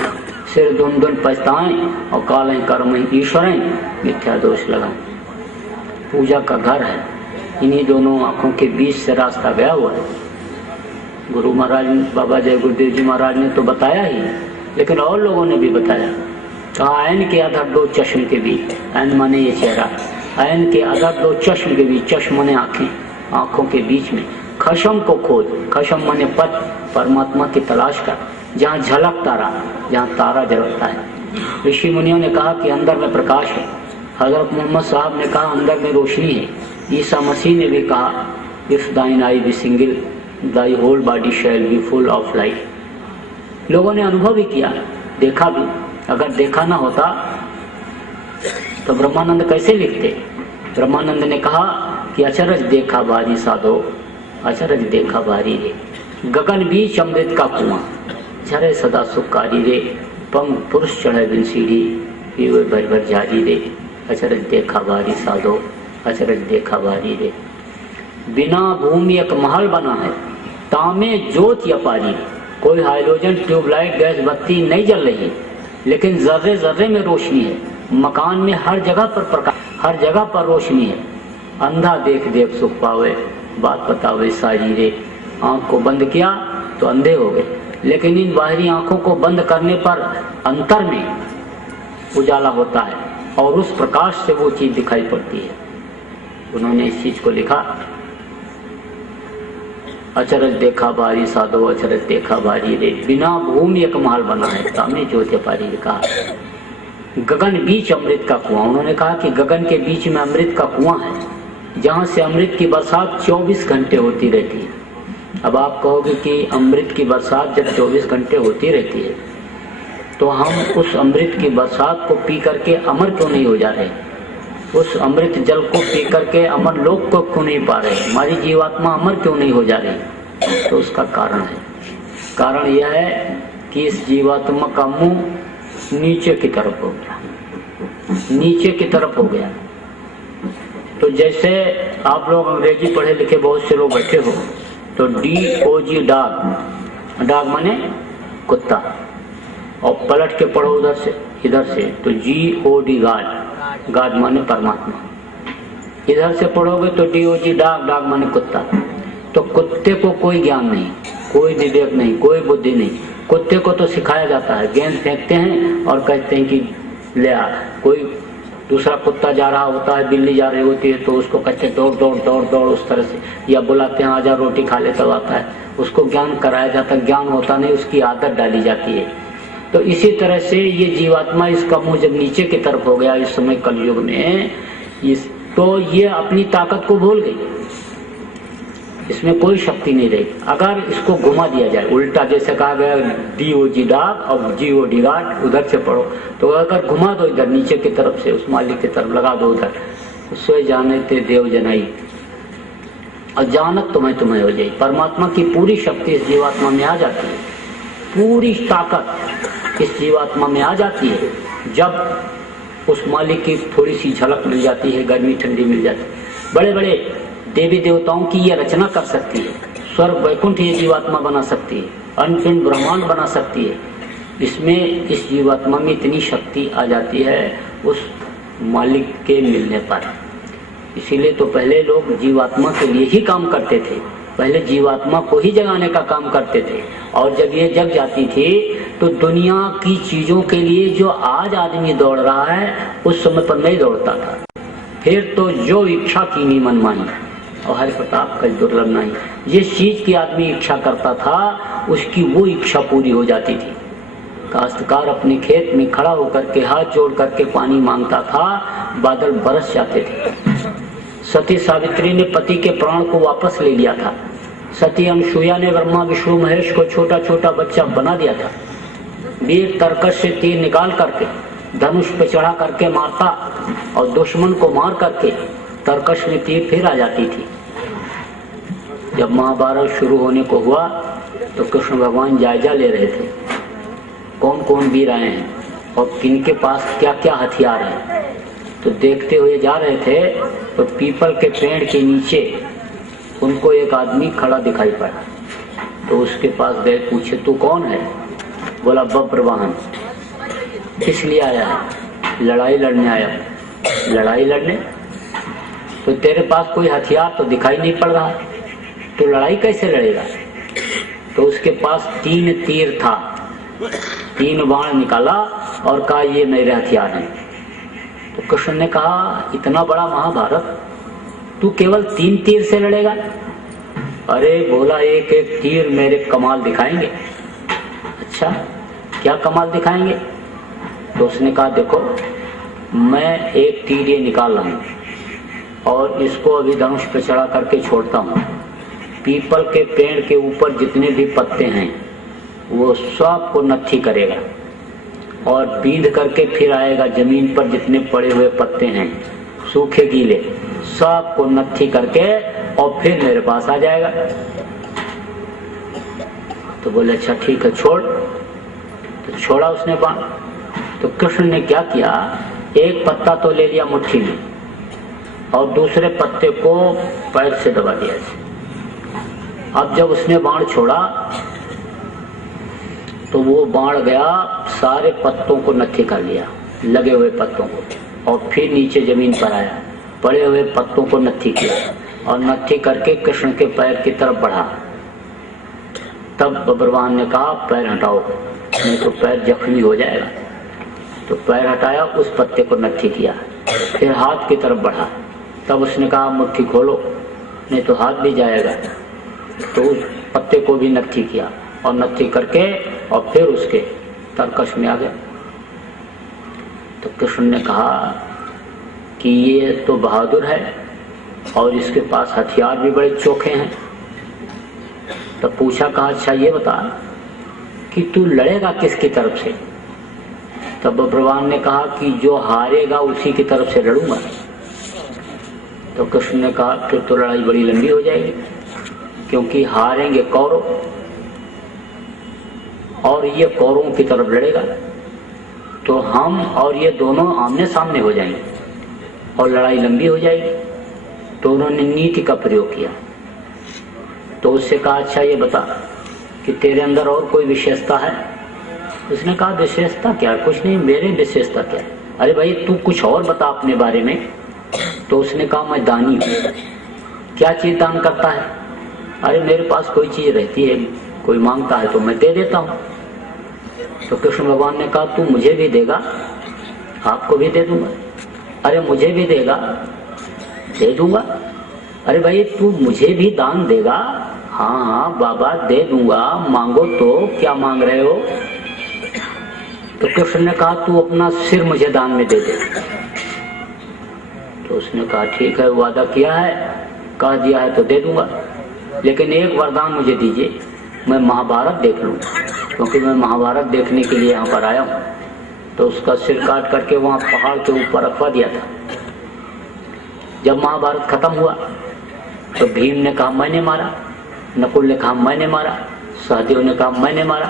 सिर दुन दुन पछताएं और कालें कर्म ईश्वरें मिथ्या दोष लगाएं। पूजा का घर है, इन्हीं दोनों आंखों के बीच से रास्ता गया हुआ है। गुरु महाराज बाबा जय गुरुदेव जी महाराज ने तो बताया ही, लेकिन और लोगों ने भी बताया। कहा ऐन के अधर दो चश्म के बीच, ऐन माने ये चेहरा, ऐन के अधर दो चश्म के बीच, चश्म माने आंखें, आंखों के बीच में खशम को खोज, खशम माने पथ, परमात्मा की तलाश कर, जहाँ झलक तारा, जहाँ तारा झलकता है। ऋषि मुनियों ने कहा कि अंदर में प्रकाश है। हजरत मोहम्मद साहब ने कहा अंदर में रोशनी है। ईसा मसीह ने भी कहा if thine eye be single thy whole body shall be full of light. लोगों ने अनुभव भी किया, देखा भी। अगर देखा ना होता तो ब्रह्मानंद कैसे लिखते? ब्रह्मानंद ने कहा कि अचरज देखा बारी साधो, अचरज देखा बारी रे, गगन बीच अमृत का कुआं, झरे सदा सुखकारी रे, पंग पुरुष चढ़े बिन सीढ़ी, पीवे भर भर जारी रे, अचरज देखा बारी साधो, अचरज देखा बारी रे। बिना भूमि एक महल बना है, तामे ज्योत अपारी, कोई हाइड्रोजन ट्यूबलाइट गैस बत्ती नहीं जल रही, लेकिन जर्रे जर्रे में रोशनी है। मकान में हर जगह पर प्रकाश, हर जगह पर रोशनी है। अंधा देख देख सुख पावे, बात बतावे सारी रे। आंख को बंद किया तो अंधे हो गए, लेकिन इन बाहरी आंखों को बंद करने पर अंतर में उजाला होता है और उस प्रकाश से वो चीज दिखाई पड़ती है। उन्होंने इस चीज को लिखा, अचरज देखा बारी साधो, अचरज देखा बारी रे, बिना भूमि एक महल बना है, तामे ज्योति पारी। कहा गगन बीच अमृत का कुआं। उन्होंने कहा कि गगन के बीच में अमृत का कुआं है, जहां से अमृत की बरसात 24 घंटे होती रहती है। अब आप कहोगे कि अमृत की बरसात जब 24 घंटे होती रहती है तो हम उस अमृत की बरसात को पी करके अमर क्यों नहीं हो जा रहे? उस अमृत जल को पी करके अमर लोक को क्यों नहीं पा रहे? हमारी जीवात्मा अमर क्यों नहीं हो जा रही? तो उसका कारण है, कारण यह है कि इस जीवात्मा का मुंह नीचे की तरफ हो गया, नीचे की तरफ हो गया। तो जैसे आप लोग अंग्रेजी पढ़े लिखे बहुत से लोग बैठे हो, तो DOG डॉग, डॉग माने कुत्ता, और पलट के पढ़ो उधर से इधर से तो GOD गाड, गाड माने परमात्मा। इधर से पढ़ोगे तो DOG डॉग, डॉग माने कुत्ता। तो कुत्ते को कोई ज्ञान नहीं, कोई विवेक नहीं, कोई बुद्धि नहीं। कुत्ते को तो सिखाया जाता है, गेंद फेंकते हैं और कहते हैं कि ले आ। कोई दूसरा कुत्ता जा रहा होता है, बिल्ली जा रही होती है, तो उसको कहते हैं दौड़ दौड़ दौड़ दौड़ उस तरह से, या बुलाते हैं आजा रोटी खा ले, तब आता है। उसको ज्ञान कराया जाता है, ज्ञान होता नहीं, उसकी आदत डाली जाती है। तो इसी तरह से ये जीवात्मा, इसका मुंह जब नीचे की तरफ हो गया इस समय कलयुग में, तो ये अपनी ताकत को भूल गई, इसमें कोई शक्ति नहीं रही। अगर इसको घुमा दिया जाए उल्टा, जैसे कहा गया DOG डॉग और GOD गाड, उधर से पढ़ो, तो अगर घुमा दो इधर नीचे की तरफ से, उस मालिक की तरफ लगा दो उधर, सोए जाने ते देव जनाई, और जानत तुम्हें हो जाए। परमात्मा की पूरी शक्ति इस जीवात्मा में आ जाती है, पूरी ताकत इस जीवात्मा में आ जाती है जब उस मालिक की थोड़ी सी झलक मिल जाती है, गर्मी ठंडी मिल जाती है। बड़े बड़े देवी देवताओं की ये रचना कर सकती है, स्वर्ग वैकुंठ ये जीवात्मा बना सकती है, अनपिंड ब्रह्मांड बना सकती है। इसमें इस जीवात्मा में इतनी शक्ति आ जाती है उस मालिक के मिलने पर। इसीलिए तो पहले लोग जीवात्मा के लिए ही काम करते थे, पहले जीवात्मा को ही जगाने का काम करते थे, और जब ये जग जाती थी तो दुनिया की चीजों के लिए जो आज आदमी दौड़ रहा है उस समय पर नहीं दौड़ता था। फिर तो जो इच्छा की नहीं मनमानी, और हरि प्रताप का दुर्लभ नहीं, जिस चीज की आदमी इच्छा करता था उसकी वो इच्छा पूरी हो जाती थी। काश्तकार अपने खेत में खड़ा होकर के हाथ जोड़ करके पानी मांगता था, बादल बरस जाते थे। सती सावित्री ने पति के प्राण को वापस ले लिया था। सती अनसुईया ने ब्रह्मा विष्णु महेश को छोटा छोटा बच्चा बना दिया था। वीर तरकश से तीर निकाल करके धनुष पे चढ़ा करके मारता और दुश्मन को मार करके तरकश में तीर फिर आ जाती थी। जब महाभारत शुरू होने को हुआ तो कृष्ण भगवान जायजा ले रहे थे कौन कौन वीर आए हैं और किनके पास क्या क्या हथियार हैं। तो देखते हुए जा रहे थे तो पीपल के पेड़ के नीचे उनको एक आदमी खड़ा दिखाई पड़ा। तो उसके पास गए, पूछे तू कौन है? बोला बब्रवाहन। किस लिए आया है? लड़ाई लड़ने आया। लड़ाई लड़ने? तो तेरे पास कोई हथियार तो दिखाई नहीं पड़ रहा, तो लड़ाई कैसे लड़ेगा? तो उसके पास 3 तीर था, 3 बाण निकाला और कहा ये मेरे हथियार हैं। तो कृष्ण ने कहा इतना बड़ा महाभारत तू केवल 3 तीर से लड़ेगा? अरे बोला एक एक तीर मेरे कमाल दिखाएंगे। अच्छा क्या कमाल दिखाएंगे? तो उसने कहा देखो मैं एक तीर ये निकाल रहा हूं और इसको अभी धनुष पे चढ़ा करके छोड़ता हूं। पीपल के पेड़ के ऊपर जितने भी पत्ते हैं वो सब को नत्थी करेगा और बींध करके फिर आएगा। जमीन पर जितने पड़े हुए पत्ते हैं सूखे गीले सब को नत्थी करके और फिर मेरे पास आ जाएगा। तो बोले अच्छा ठीक है छोड़। तो छोड़ा उसने बाण। तो कृष्ण ने क्या किया, एक पत्ता तो ले लिया मुट्ठी में और दूसरे पत्ते को पैर से दबा दिया। अब जब उसने बाण छोड़ा तो वो बाण गया सारे पत्तों को नत्थी कर लिया, लगे हुए पत्तों को, और फिर नीचे जमीन पर आया, पड़े हुए पत्तों को नत्थी किया और नत्थी करके कृष्ण के पैर की तरफ बढ़ा। तब बब्रवाहन ने कहा पैर हटाओ नहीं तो पैर जख्मी हो जाएगा। तो पैर हटाया, उस पत्ते को नत्थी किया, फिर हाथ की तरफ बढ़ा। तब उसने कहा मुट्ठी खोलो नहीं तो हाथ भी जाएगा। तो उस पत्ते को भी नत्थी किया और नत्थी करके और फिर उसके तरकश में आ गया। तो कृष्ण ने कहा कि ये तो बहादुर है और इसके पास हथियार भी बड़े चोखे हैं। तब पूछा कहा अच्छा ये बता कि तू लड़ेगा किसकी तरफ से? तब बब्रवाहन ने कहा कि जो हारेगा उसी की तरफ से लड़ूंगा। तो कृष्ण ने कहा फिर तो लड़ाई बड़ी लंबी हो जाएगी क्योंकि हारेंगे कौरव और ये कौरवों की तरफ लड़ेगा तो हम और ये दोनों आमने सामने हो जाएंगे और लड़ाई लंबी हो जाएगी। तो उन्होंने नीति का प्रयोग किया। तो उससे कहा अच्छा ये बता कि तेरे अंदर और कोई विशेषता है? उसने कहा विशेषता क्या? कुछ नहीं, मेरे विशेषता क्या? अरे भाई तू कुछ और बता अपने बारे में। तो उसने कहा मैं दानी हूँ। क्या चीज दान करता है? अरे मेरे पास कोई चीज रहती है, कोई मांगता है तो मैं दे देता हूँ। तो कृष्ण भगवान ने कहा तू मुझे भी देगा? आपको भी दे दूंगा। अरे मुझे भी देगा? दे दूंगा। अरे भाई तू मुझे भी दान देगा? हाँ हाँ बाबा दे दूंगा, मांगो तो क्या मांग रहे हो? तो कृष्ण ने कहा तू अपना सिर मुझे दान में दे दे। तो उसने कहा ठीक है, वादा किया है, कह दिया है तो दे दूंगा, लेकिन एक वरदान मुझे दीजिए, मैं महाभारत देख लूं, क्योंकि मैं महाभारत देखने के लिए यहाँ पर आया हूँ। तो उसका सिर काट करके वहाँ पहाड़ के ऊपर रखवा दिया था। जब महाभारत खत्म हुआ तो भीम ने कहा मैंने मारा, नकुल ने कहा मैंने मारा, सहदेव ने कहा मैंने मारा।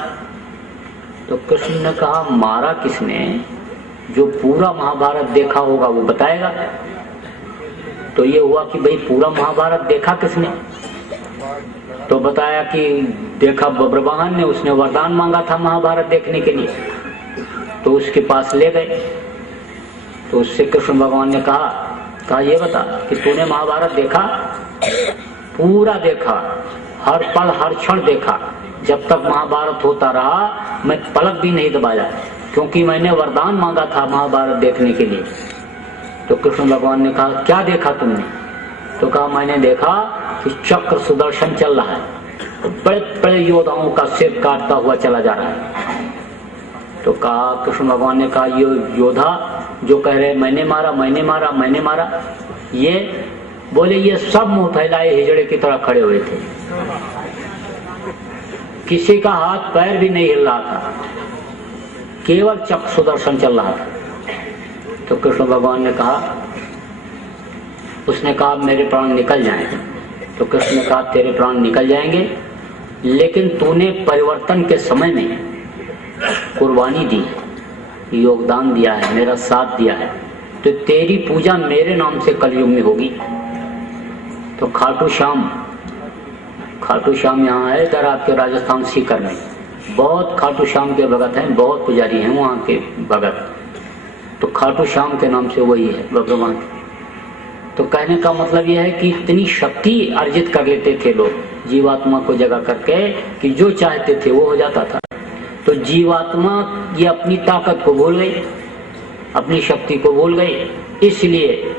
तो कृष्ण ने कहा मारा किसने? जो पूरा महाभारत देखा होगा वो बताएगा। तो ये हुआ कि भाई पूरा महाभारत देखा किसने? तो बताया कि देखा बब्रवाहन ने, उसने वरदान मांगा था महाभारत देखने के लिए। तो उसके पास ले गए। तो उससे कृष्ण भगवान ने कहा ये बता कि तूने महाभारत देखा? पूरा देखा, हर पल हर क्षण देखा, जब तक महाभारत होता रहा मैं पलक भी नहीं दबाया, क्योंकि मैंने वरदान मांगा था महाभारत देखने के लिए। तो कृष्ण भगवान ने कहा क्या देखा तुमने? तो कहा मैंने देखा कि चक्र सुदर्शन चल रहा है, बड़े बड़े योद्धाओं का सिर काटता हुआ चला जा रहा है। तो कहा, कृष्ण भगवान ने कहा ये योद्धा जो कह रहे मैंने मारा मैंने मारा मैंने मारा, ये बोले ये सब मुंह फैलाए हिजड़े की तरह खड़े हुए थे, किसी का हाथ पैर भी नहीं हिल रहा था, केवल चक्र सुदर्शन चल रहा था। तो कृष्ण भगवान ने कहा, उसने कहा मेरे प्राण निकल जाएंगे। तो कृष्ण ने कहा तेरे प्राण निकल जाएंगे, लेकिन तूने परिवर्तन के समय में कुर्बानी दी, योगदान दिया है, मेरा साथ दिया है, तो तेरी पूजा मेरे नाम से कलयुग में होगी। तो खाटू श्याम यहाँ है इधर आपके राजस्थान सीकर में, बहुत खाटू श्याम के भगत हैं, बहुत पुजारी हैं वहाँ के भगत, तो खाटू श्याम के नाम से वही है भगवान। तो कहने का मतलब यह है कि इतनी शक्ति अर्जित कर लेते थे लोग जीवात्मा को जगा करके कि जो चाहते थे वो हो जाता था। तो जीवात्मा ये अपनी ताकत को भूल गई, अपनी शक्ति को भूल गई, इसलिए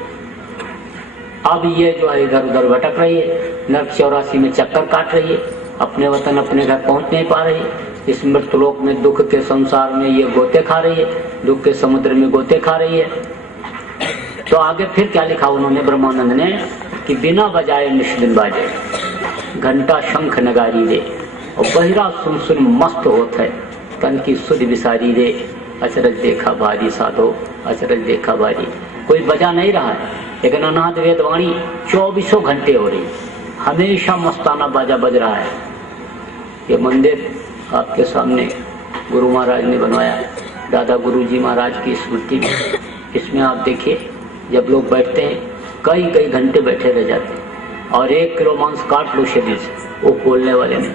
अब ये जो है इधर उधर भटक रही है, नरक 84 में चक्कर काट रही है, अपने वतन अपने घर पहुंच नहीं पा रही है, इस मृतलोक में दुख के संसार में ये गोते खा रही है, दुख के समुद्र में गोते खा रही है। तो आगे फिर क्या लिखा उन्होंने ब्रह्मानंद ने कि बिना बजाए निष्दिन बाजे, घंटा शंख नगारी दे, और बहिरा सुन सुन मस्त होत है, तन की सुध विसारी दे, अचरज देखा भारी साधो, अचरज देखा भारी। कोई बजा नहीं रहा है, लेकिन अनाद वेदवाणी 24 घंटे हो रही, हमेशा मस्ताना बाजा बज रहा है। ये मंदिर आपके सामने गुरु महाराज ने बनवाया है, दादा गुरु जी महाराज की स्मृति में। इसमें आप देखिए जब लोग बैठते हैं कई कई घंटे बैठे रह जाते हैं, और 1 किलो मांस काट लो शरीर से, वो बोलने वाले में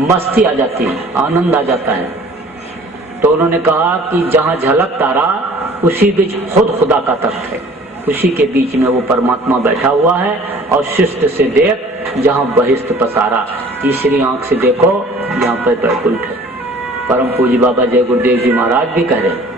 मस्ती आ जाती है, आनंद आ जाता है। तो उन्होंने कहा कि जहाँ झलक तारा उसी बीच खुद खुदा का तख्त है, उसी के बीच में वो परमात्मा बैठा हुआ है। और शिष्ट से देख जहाँ बहिष्ठ पसारा, तीसरी आंख से देखो जहाँ पर वैकुंठ है। परम पूज्य बाबा जय गुरुदेव जी महाराज भी कह रहे,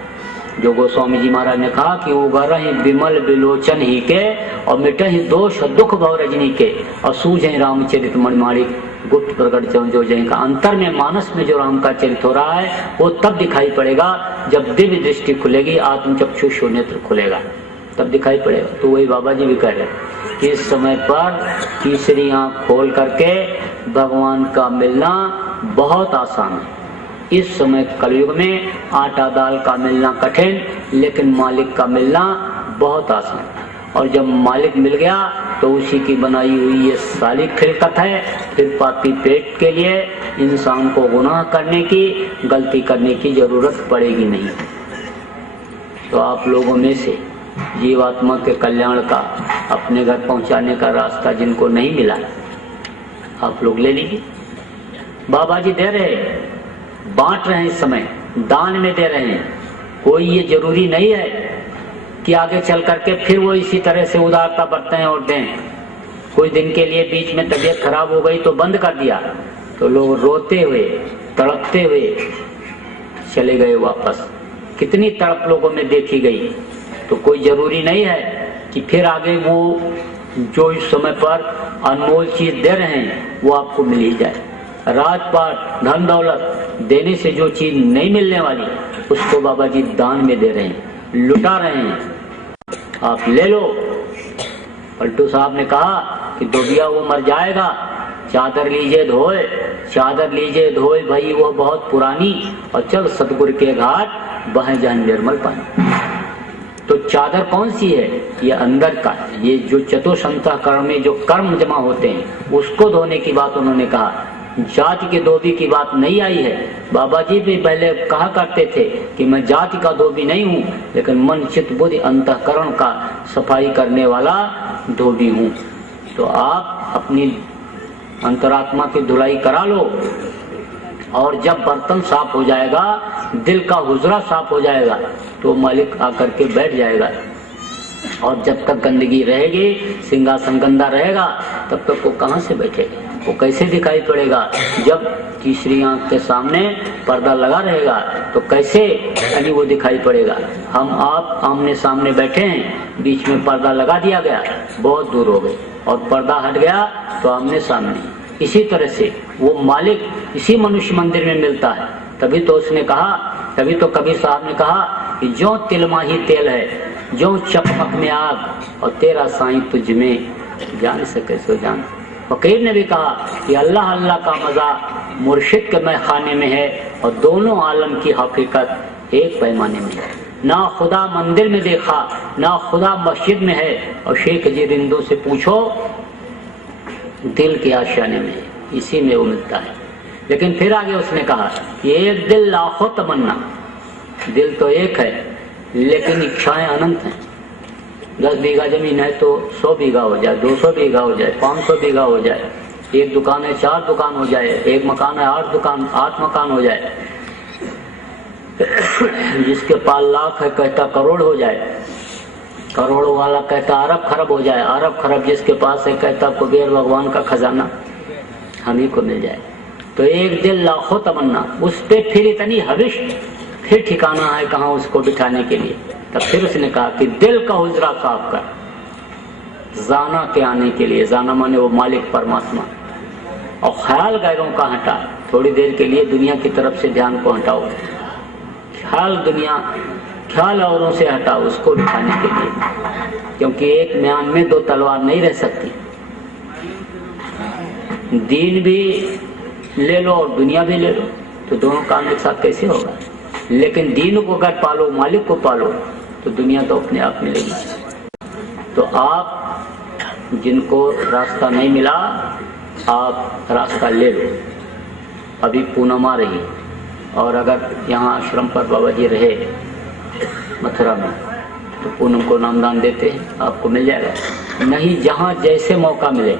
जो गोस्वामी जी महाराज ने कहा कि उगर ही विमल विलोचन ही के, और मिटे ही दोष दुख भव रजनी के, और सूझे रामचरित मणिमाणिक गुप्त प्रकट जो जय का। अंतर में मानस में जो राम का चरित हो रहा है वो तब दिखाई पड़ेगा जब दिव्य दृष्टि खुलेगी, आत्मचक्षु नेत्र खुलेगा, तब दिखाई पड़ेगा। तो वही बाबा जी भी कह रहे कि इस समय पर तीसरी आंख खोल करके भगवान का मिलना बहुत आसान है। इस समय कलयुग में आटा दाल का मिलना कठिन, लेकिन मालिक का मिलना बहुत आसान। और जब मालिक मिल गया तो उसी की बनाई हुई ये सारी खिलकत है। फिर पापी पेट के लिए इंसान को गुनाह करने की, गलती करने की जरूरत पड़ेगी नहीं। तो आप लोगों में से जीवात्मा के कल्याण का, अपने घर पहुंचाने का रास्ता जिनको नहीं मिला, आप लोग ले लीजिए। बाबा जी दे रहे, बांट रहे हैं, इस समय दान में दे रहे हैं। कोई ये जरूरी नहीं है कि आगे चल करके फिर वो इसी तरह से उदारता बरतें और दें। कोई दिन के लिए बीच में तबीयत खराब हो गई तो बंद कर दिया, तो लोग रोते हुए तड़पते हुए चले गए वापस। कितनी तड़प लोगों में देखी गई। तो कोई जरूरी नहीं है कि फिर आगे वो जो इस समय पर अनमोल चीज दे रहे हैं वो आपको मिल ही जाए। राजपाट, धन दौलत देने से जो चीज नहीं मिलने वाली उसको बाबा जी दान में दे रहे हैं, लुटा रहे हैं। आप ले लो। पलटू साहब ने कहा कि दोबिया वो मर जाएगा, चादर लीजिए धोए, चादर लीजिए धोए भाई वो बहुत पुरानी, और चल सतगुरु के घाट बहे जाए निर्मल पानी। तो चादर कौन सी है? ये अंदर का, ये जो चतुर्संतःकरण में जो कर्म जमा होते हैं उसको धोने की बात उन्होंने कहा। जाति के धोबी की बात नहीं आई है। बाबा जी भी पहले कहा करते थे कि मैं जाति का धोबी नहीं हूँ, लेकिन मन चित्त बुद्धि अंतःकरण का सफाई करने वाला धोबी हूँ। तो आप अपनी अंतरात्मा की धुलाई करा लो, और जब बर्तन साफ हो जाएगा, दिल का हुजरा साफ हो जाएगा, तो मालिक आकर के बैठ जाएगा। और जब तक गंदगी रहेगी, सिंहासन गंदा रहेगा, तब तक वो कहाँ से बैठेगा। वो कैसे दिखाई पड़ेगा? जब तीसरी आंख के सामने पर्दा लगा रहेगा तो कैसे यानी वो दिखाई पड़ेगा? हम आप आमने सामने बैठे हैं, बीच में पर्दा लगा दिया गया, बहुत दूर हो गए, और पर्दा हट गया तो आमने सामने। इसी तरह से वो मालिक इसी मनुष्य मंदिर में मिलता है। तभी तो उसने कहा, तभी तो कबीर साहब ने कहा कि जो तिलमा ही तेल है, जो चकमक में आग, और तेरा साईं तुझ में जान सके सो जान। फकीर ने भी कहा कि अल्लाह अल्लाह का मजा मुर्शिद के मैं खाने में है, और दोनों आलम की हकीकत एक पैमाने में है। ना खुदा मंदिर में देखा, ना खुदा मस्जिद में है, और शेख जी रिंदों से पूछो दिल के आशियाने में है, इसी में वो मिलता है। लेकिन फिर आगे उसने कहा कि एक दिल लाखों तमन्ना, दिल तो एक है लेकिन इच्छाएं अनंत हैं। 10 बीघा जमीन है तो 100 बीघा हो जाए, 200 बीघा हो जाए, 500 बीघा हो जाए, एक दुकान है 4 दुकान हो जाए, एक मकान है 8 मकान हो जाए, जिसके पास लाख है कहता करोड़ हो जाए, करोड़ों वाला कहता अरब खरब हो जाए, अरब खरब जिसके पास है कहता कुबेर भगवान का खजाना हम ही को मिल जाए। तो एक दिल लाखों तमन्ना, उस पे फिर इतनी हविश, फिर ठिकाना है कहाँ उसको बिठाने के लिए। तब फिर उसने कहा कि दिल का हुजरा साफ कर, जाना के आने के लिए, जाना माने वो मालिक परमात्मा, और ख्याल गैरों का हटा, थोड़ी देर के लिए दुनिया की तरफ से ध्यान को हटाओ, ख्याल दुनिया, ख्याल औरों से हटाओ उसको बिठाने के लिए, क्योंकि एक म्यान में 2 तलवार नहीं रह सकती। दीन भी ले लो और दुनिया भी ले लो, तो दोनों काम एक साथ कैसे होगा? लेकिन दीन को अगर पालो, मालिक को पालो, तो दुनिया तो अपने आप मिलेगी। तो आप जिनको रास्ता नहीं मिला, आप रास्ता ले लो। अभी पूनम आ रही, और अगर यहाँ आश्रम पर बाबा जी रहे मथुरा में, तो पूनम को नामदान देते हैं, आपको मिल जाएगा। नहीं, जहाँ जैसे मौका मिले,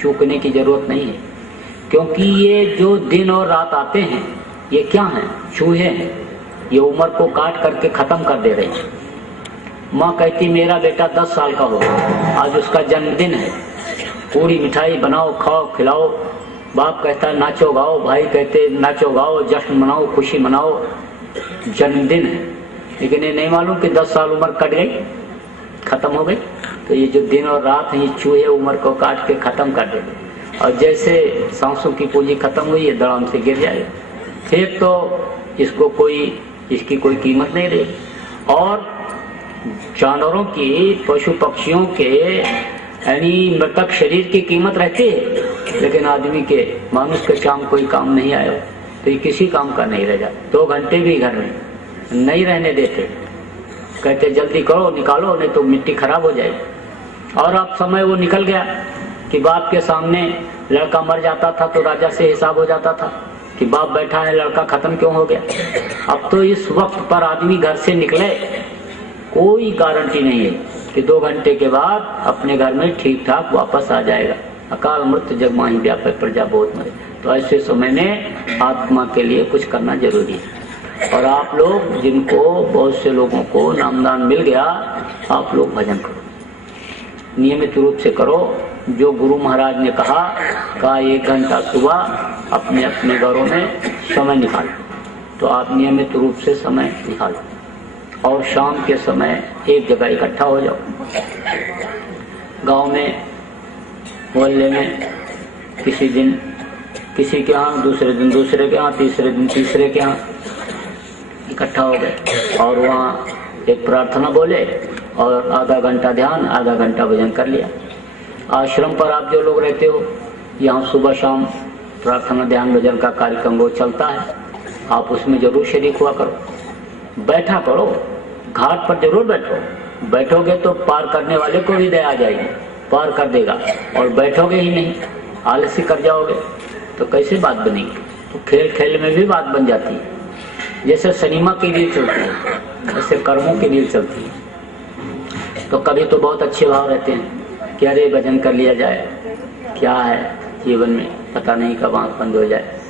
चूकने की जरूरत नहीं है, क्योंकि ये जो दिन और रात आते हैं ये क्या हैं? चूहे हैं। ये उम्र को काट करके खत्म कर दे रहे हैं। माँ कहती मेरा बेटा 10 साल का हो, आज उसका जन्मदिन है, पूरी मिठाई बनाओ, खाओ, खिलाओ। बाप कहता नाचो गाओ, भाई कहते नाचो गाओ, जश्न मनाओ, खुशी मनाओ, जन्मदिन है। लेकिन ये नहीं मालूम कि 10 साल उम्र कट गई, खत्म हो गई। तो ये जो दिन और रात है, ये चूहे उम्र को काट के खत्म कर देते, और जैसे सांसों की पूंजी खत्म हुई है, दड़ाम से गिर जाएगा। फिर तो इसको इसकी कोई कीमत नहीं रही। और जानवरों की, पशु पक्षियों के यानी मृतक शरीर की कीमत रहती है, लेकिन आदमी के, मानुष के शाम कोई काम नहीं आया तो ये किसी काम का नहीं रह जाता। 2 घंटे भी घर में नहीं रहने देते, कहते जल्दी करो, निकालो, नहीं तो मिट्टी खराब हो जाएगी। और अब समय वो निकल गया कि बाप के सामने लड़का मर जाता था तो राजा से हिसाब हो जाता था कि बाप बैठा है, लड़का खत्म क्यों हो गया। अब तो इस वक्त पर आदमी घर से निकले, कोई गारंटी नहीं है कि 2 घंटे के बाद अपने घर में ठीक ठाक वापस आ जाएगा। अकाल मृत्यु जग माही व्यापक प्रजा बहुत मरे। तो ऐसे समय में आत्मा के लिए कुछ करना जरूरी है। और आप लोग जिनको, बहुत से लोगों को नामदान मिल गया, आप लोग भजन करो, नियमित रूप से करो। जो गुरु महाराज ने कहा 1 घंटा सुबह अपने अपने घरों में समय निकालो, तो आप नियमित रूप से समय निकालो, और शाम के समय एक जगह इकट्ठा हो जाओ। गांव में, मोहल्ले में, किसी दिन किसी के यहाँ, दूसरे दिन दूसरे के यहाँ, तीसरे दिन तीसरे के यहाँ इकट्ठा हो गए, और वहाँ एक प्रार्थना बोले, और आधा घंटा ध्यान, आधा घंटा भजन कर लिया। आश्रम पर आप जो लोग रहते हो, यहाँ सुबह शाम प्रार्थना ध्यान भजन का कार्यक्रम वो चलता है, आप उसमें जरूर शरीक हुआ करो, बैठा करो, घाट पर जरूर बैठो। बैठोगे तो पार करने वाले को भी दया आ जाएगी, पार कर देगा। और बैठोगे ही नहीं, आलसी कर जाओगे, तो कैसे बात बनेगी? तो खेल खेल में भी बात बन जाती है। जैसे सिनेमा की रील चलती है, ऐसे कर्मों की रील चलती है। तो कभी तो बहुत अच्छे भाव रहते हैं कि अरे भजन कर लिया जाए, क्या है जीवन में पता नहीं कब आँख बंद हो जाए।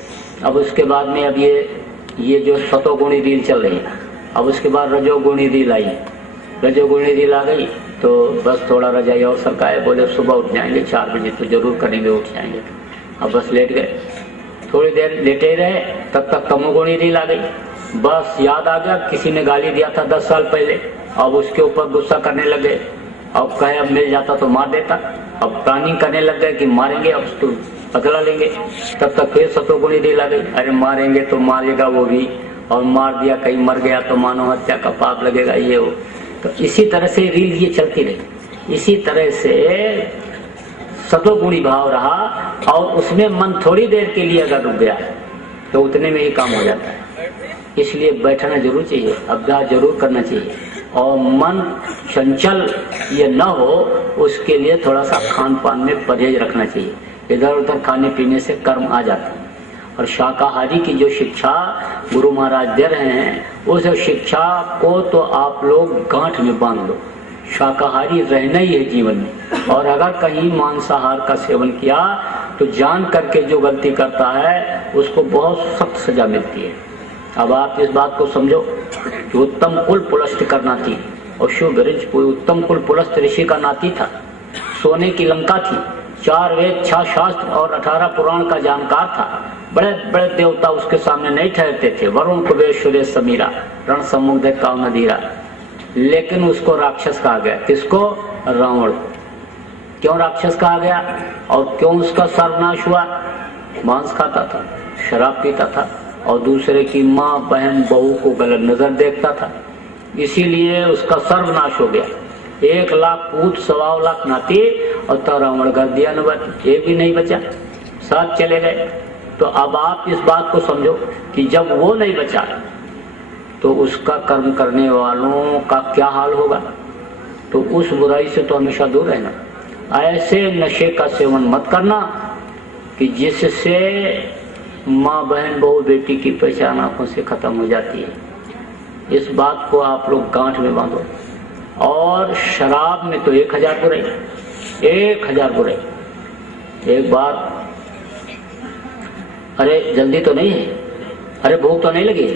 अब उसके बाद में अब ये जो सतोगुणी रील चल रही है, अब उसके बाद रजोगुणी रील आई। रजोगुणी रील आ गई तो बस थोड़ा रजाई और सरकाए, बोले सुबह उठ जाएंगे 4 बजे तो जरूर करेंगे, उठ जाएंगे। अब बस लेट गए। थोड़ी देर लेटे रहे, तब तक तमोगुणी रील आ गई। बस याद आ गया किसी ने गाली दिया था 10 साल पहले, अब उसके ऊपर गुस्सा करने लगे। अब कहे अब मिल जाता तो मार देता। अब प्लानिंग करने लग गए कि मारेंगे, अब तो बदला लेंगे। तब तक फिर सतोगुणी रील आ गई, अरे मारेंगे तो मारेगा वो भी, और मार दिया कहीं मर गया तो मानव हत्या का पाप लगेगा, ये हो। तो इसी तरह से रील ये चलती रही। इसी तरह से सतोगुणी भाव रहा, और उसमें मन थोड़ी देर के लिए अगर रुक गया तो उतने में ही काम हो जाता है। इसलिए बैठना जरूर चाहिए, अभ्यास जरूर करना चाहिए, और मन चंचल ये न हो उसके लिए थोड़ा सा खान पान में परहेज रखना चाहिए। इधर उधर खाने पीने से कर्म आ जाता है। और शाकाहारी की जो शिक्षा गुरु महाराज दे रहे हैं, उस शिक्षा को तो आप लोग गांठ में बांध लो। शाकाहारी रहना ही है जीवन में, और अगर कहीं मांसाहार का सेवन किया तो जान करके जो गलती करता है उसको बहुत सख्त सजा मिलती है। अब आप इस बात को समझो कि उत्तम कुल पुलस्त का नाती, और शिव गरिज उत्तम कुल पुलस्त ऋषि का नाती था। सोने की लंका थी, 4 वेद 6 शास्त्र और 18 पुराण का जानकार था। बड़े बड़े देवता उसके सामने नहीं ठहरते थे, वरुण कुबेर सूर्य समीरा, रण समुद्र का नदीरा। लेकिन उसको राक्षस कहा गया। किसको? रावण। क्यों राक्षस कहा गया और क्यों उसका सर्वनाश हुआ? मांस खाता था, शराब पीता था, और दूसरे की माँ बहन बहू को गलत नजर देखता था, इसीलिए उसका सर्वनाश हो गया। 1 लाख पूत 1.25 लाख नाती, और तो रावण कर दिया न, एक भी नहीं बचा, सब चले गए। तो अब आप इस बात को समझो कि जब वो नहीं बचा तो उसका कर्म करने वालों का क्या हाल होगा। तो उस बुराई से तो हमेशा दूर रहना। ऐसे नशे का सेवन मत करना कि जिससे माँ बहन बहू बेटी की पहचान आंखों से खत्म हो जाती है। इस बात को आप लोग गांठ में बांधो। और शराब में तो 1000 बुराई, 1000 बुराई। एक बार, अरे जल्दी तो नहीं है, अरे भूख तो नहीं लगी,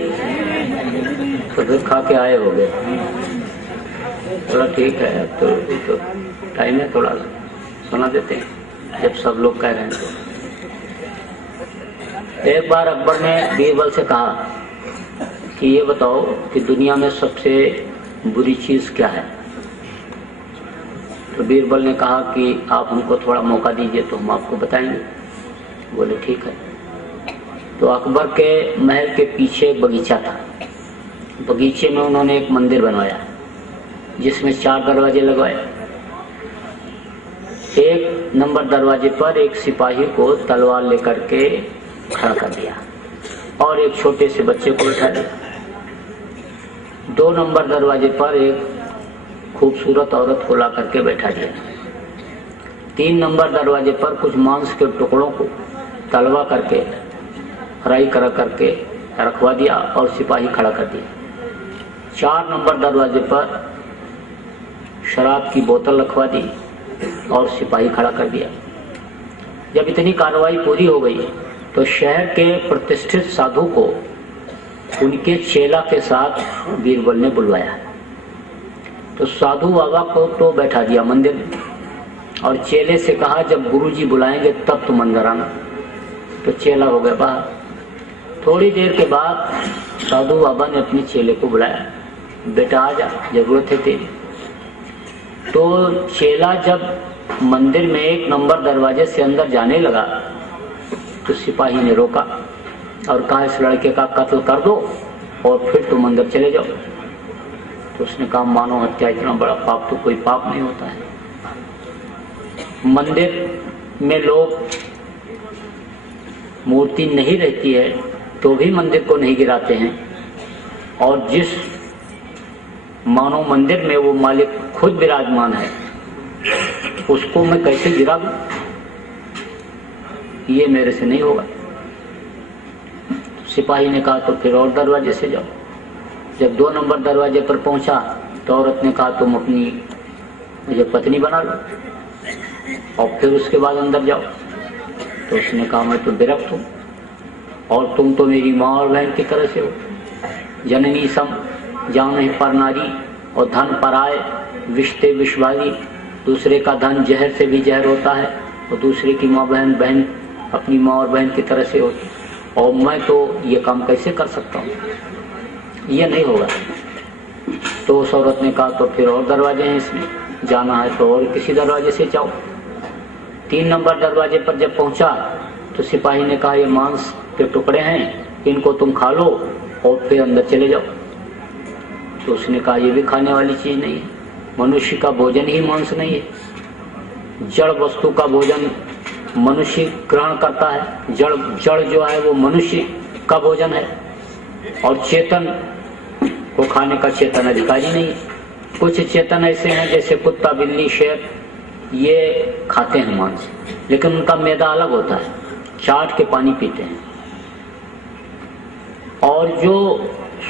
तो फिर खा के आए हो गए। थोड़ा ठीक है, अब तो टाइम है, थोड़ा सुना देते हैं जब सब लोग कह रहे हैं। तो एक बार अकबर ने बीरबल से कहा कि ये बताओ कि दुनिया में सबसे बुरी चीज क्या है। तो बीरबल ने कहा कि आप हमको थोड़ा मौका दीजिए तो हम आपको बताएंगे। बोले ठीक है। तो अकबर के महल के पीछे एक बगीचा था। बगीचे में उन्होंने एक मंदिर बनवाया जिसमें 4 दरवाजे लगवाए। 1 नंबर दरवाजे पर एक सिपाही को तलवार लेकर के खड़ा कर दिया और एक छोटे से बच्चे को बैठा दिया। 2 नंबर दरवाजे पर एक खूबसूरत औरत को ला करके बैठा दिया। 3 नंबर दरवाजे पर कुछ मांस के टुकड़ों को तलवा करके फ्राई करा करके रखवा दिया और सिपाही खड़ा कर दिया। 4 नंबर दरवाजे पर शराब की बोतल रखवा दी और सिपाही खड़ा कर दिया। जब इतनी कार्रवाई पूरी हो गई तो शहर के प्रतिष्ठित साधु को उनके चेला के साथ बीरबल ने बुलवाया। तो साधु बाबा को तो बैठा दिया मंदिर में और चेले से कहा जब गुरुजी बुलाएंगे तब तुम अंदर आना। तो चेला हो गया बाहर। थोड़ी देर के बाद साधु बाबा ने अपने चेले को बुलाया, बेटा आ जा, जरूरत है तेरी। तो चेला जब मंदिर में 1 नंबर दरवाजे से अंदर जाने लगा तो सिपाही ने रोका और कहा इस लड़के का कत्ल कर दो और फिर तुम अंदर चले जाओ। तो उसने कहा मानव हत्या इतना बड़ा पाप तो कोई पाप नहीं होता है। मंदिर में लोग मूर्ति नहीं रहती है तो भी मंदिर को नहीं गिराते हैं, और जिस मानव मंदिर में वो मालिक खुद विराजमान है उसको मैं कैसे गिरा दूं? ये मेरे से नहीं होगा। सिपाही ने कहा तो फिर और दरवाजे से जाओ। जब 2 नंबर दरवाजे पर पहुंचा तो औरत ने कहा तुम अपनी मुझे पत्नी बना लो और फिर उसके बाद अंदर जाओ। तो उसने कहा मैं तो विरक्त हूं और तुम तो मेरी माँ और बहन की तरह से हो। जननी सम जान पर नारी और धन पराए विश्ते विश्वाली। दूसरे का धन जहर से भी जहर होता है और दूसरे की माँ बहन अपनी माँ और बहन की तरह से होती, और मैं तो ये काम कैसे कर सकता हूँ, ये नहीं होगा। तो उस औरत ने कहा तो फिर और दरवाजे हैं, इसमें जाना है तो और किसी दरवाजे से जाओ। 3 नंबर दरवाजे पर जब पहुंचा तो सिपाही ने कहा ये मांस के टुकड़े हैं, इनको तुम खा लो और फिर अंदर चले जाओ। तो उसने कहा ये भी खाने वाली चीज नहीं है, मनुष्य का भोजन ही मांस नहीं है। जड़ वस्तु का भोजन मनुष्य ग्रहण करता है, जड़ जो है वो मनुष्य का भोजन है, और चेतन को खाने का चेतन अधिकारी नहीं है। कुछ चेतन ऐसे हैं जैसे कुत्ता, बिल्ली, शेर, ये खाते हैं मांस, लेकिन उनका मैदा अलग होता है, चाट के पानी पीते हैं। और जो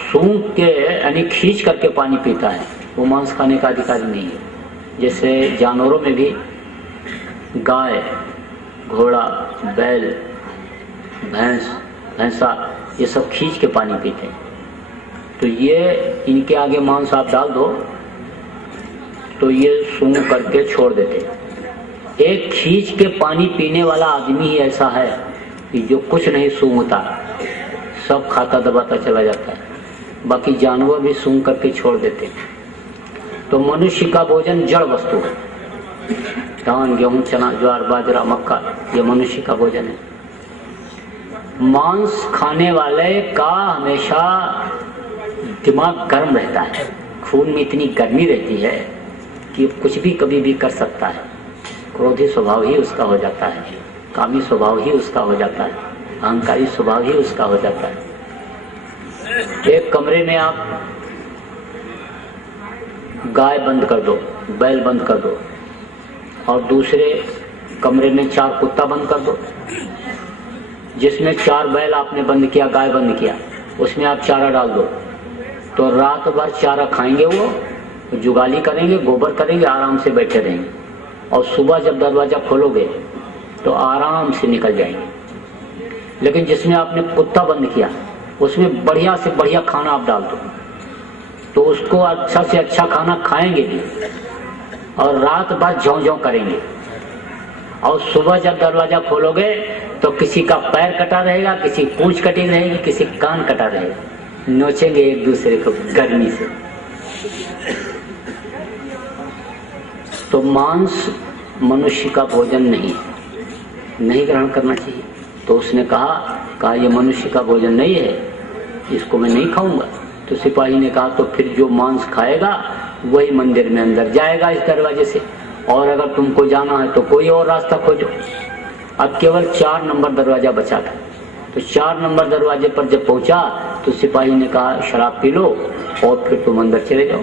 सूंघ के यानी खींच करके पानी पीता है वो मांस खाने का अधिकारी नहीं है। जैसे जानवरों में भी गाय, घोड़ा, बैल, भैंसा ये सब खींच के पानी पीते हैं। तो ये इनके आगे मांस आप डाल दो तो ये सूंघ करके छोड़ देते। एक खींच के पानी पीने वाला आदमी ही ऐसा है कि जो कुछ नहीं सूंघता, सब खाता दबाता चला जाता है, बाकी जानवर भी सूंघ करके छोड़ देते। तो मनुष्य का भोजन जड़ वस्तु है, धान, गेहूं, चना, ज्वार, बाजरा, मक्का, ये मनुष्य का भोजन है। मांस खाने वाले का हमेशा दिमाग गर्म रहता है, खून में इतनी गर्मी रहती है कि कुछ भी कभी भी कर सकता है। क्रोधी स्वभाव ही उसका हो जाता है, कामी स्वभाव ही उसका हो जाता है, अहंकारी स्वभाव ही उसका हो जाता है। एक कमरे में आप गाय बंद कर दो, बैल बंद कर दो, और दूसरे कमरे में 4 कुत्ता बंद कर दो। जिसमें 4 बैल आपने बंद किया, गाय बंद किया, उसमें आप चारा डाल दो, तो रात भर चारा खाएंगे, वो जुगाली करेंगे, गोबर करेंगे, आराम से बैठे रहेंगे, और सुबह जब दरवाजा खोलोगे तो आराम से निकल जाएंगे। लेकिन जिसमें आपने कुत्ता बंद किया उसमें बढ़िया से बढ़िया खाना आप डाल दो, तो उसको अच्छा से अच्छा खाना खाएंगे भी, और रात भर झों झों करेंगे, और सुबह जब दरवाजा खोलोगे तो किसी का पैर कटा रहेगा, किसी पूंछ कटी रहेगी, किसी कान कटा रहेगा, नोचेंगे एक दूसरे को गर्मी से। तो मांस मनुष्य का भोजन नहीं ग्रहण करना चाहिए। तो उसने कहा ये मनुष्य का भोजन नहीं है, इसको मैं नहीं खाऊंगा। तो सिपाही ने कहा तो फिर जो मांस खाएगा वही मंदिर में अंदर जाएगा इस दरवाजे से, और अगर तुमको जाना है तो कोई और रास्ता खोजो। अब केवल 4 नंबर दरवाजा बचा था। तो 4 नंबर दरवाजे पर जब पहुंचा तो सिपाही ने कहा शराब पी लो और फिर तुम अंदर चले जाओ।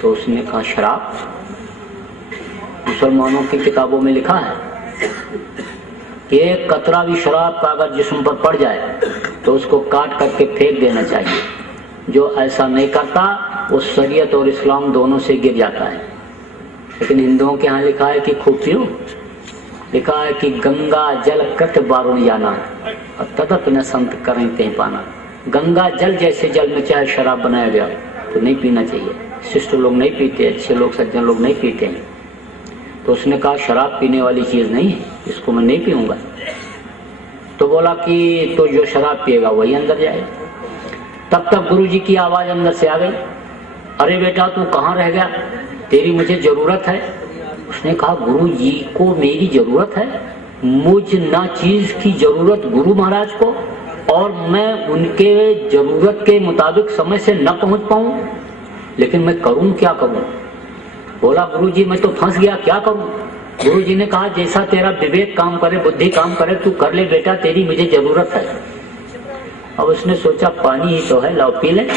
तो उसने कहा शराब? मुसलमानों की किताबों में लिखा है कि एक कतरा भी शराब का अगर जिस्म पर पड़ जाए तो उसको काट करके फेंक देना चाहिए। जो ऐसा नहीं करता वो शरीयत और इस्लाम दोनों से गिर जाता है। लेकिन हिंदुओं के यहाँ लिखा है कि खूब पियो, लिखा है कि गंगा जल कट बारुण जाना और तदप न संत करें ते पाना। गंगा जल जैसे जल में चाहे शराब बनाया गया तो नहीं पीना चाहिए। शिष्ट लोग नहीं पीते, अच्छे लोग, सज्जन लोग नहीं पीते हैं। तो उसने कहा शराब पीने वाली चीज नहीं है, इसको मैं नहीं पीऊंगा। तो बोला कि तो जो शराब पिएगा वही अंदर जाए। तब तक गुरुजी की आवाज अंदर से आ गई, अरे बेटा तू कहाँ रह गया, तेरी मुझे जरूरत है। उसने कहा गुरु जी को मेरी जरूरत है? मुझ ना चीज की जरूरत गुरु महाराज को, और मैं उनके जरूरत के मुताबिक समय से न पहुंच पाऊं, लेकिन मैं करूं क्या करूं? बोला गुरु जी मैं तो फंस गया, क्या करूं? गुरु जी ने कहा जैसा तेरा विवेक काम करे, बुद्धि काम करे, तू कर ले बेटा, तेरी मुझे जरूरत है। अब उसने सोचा पानी ही तो है, लाओ पी ले।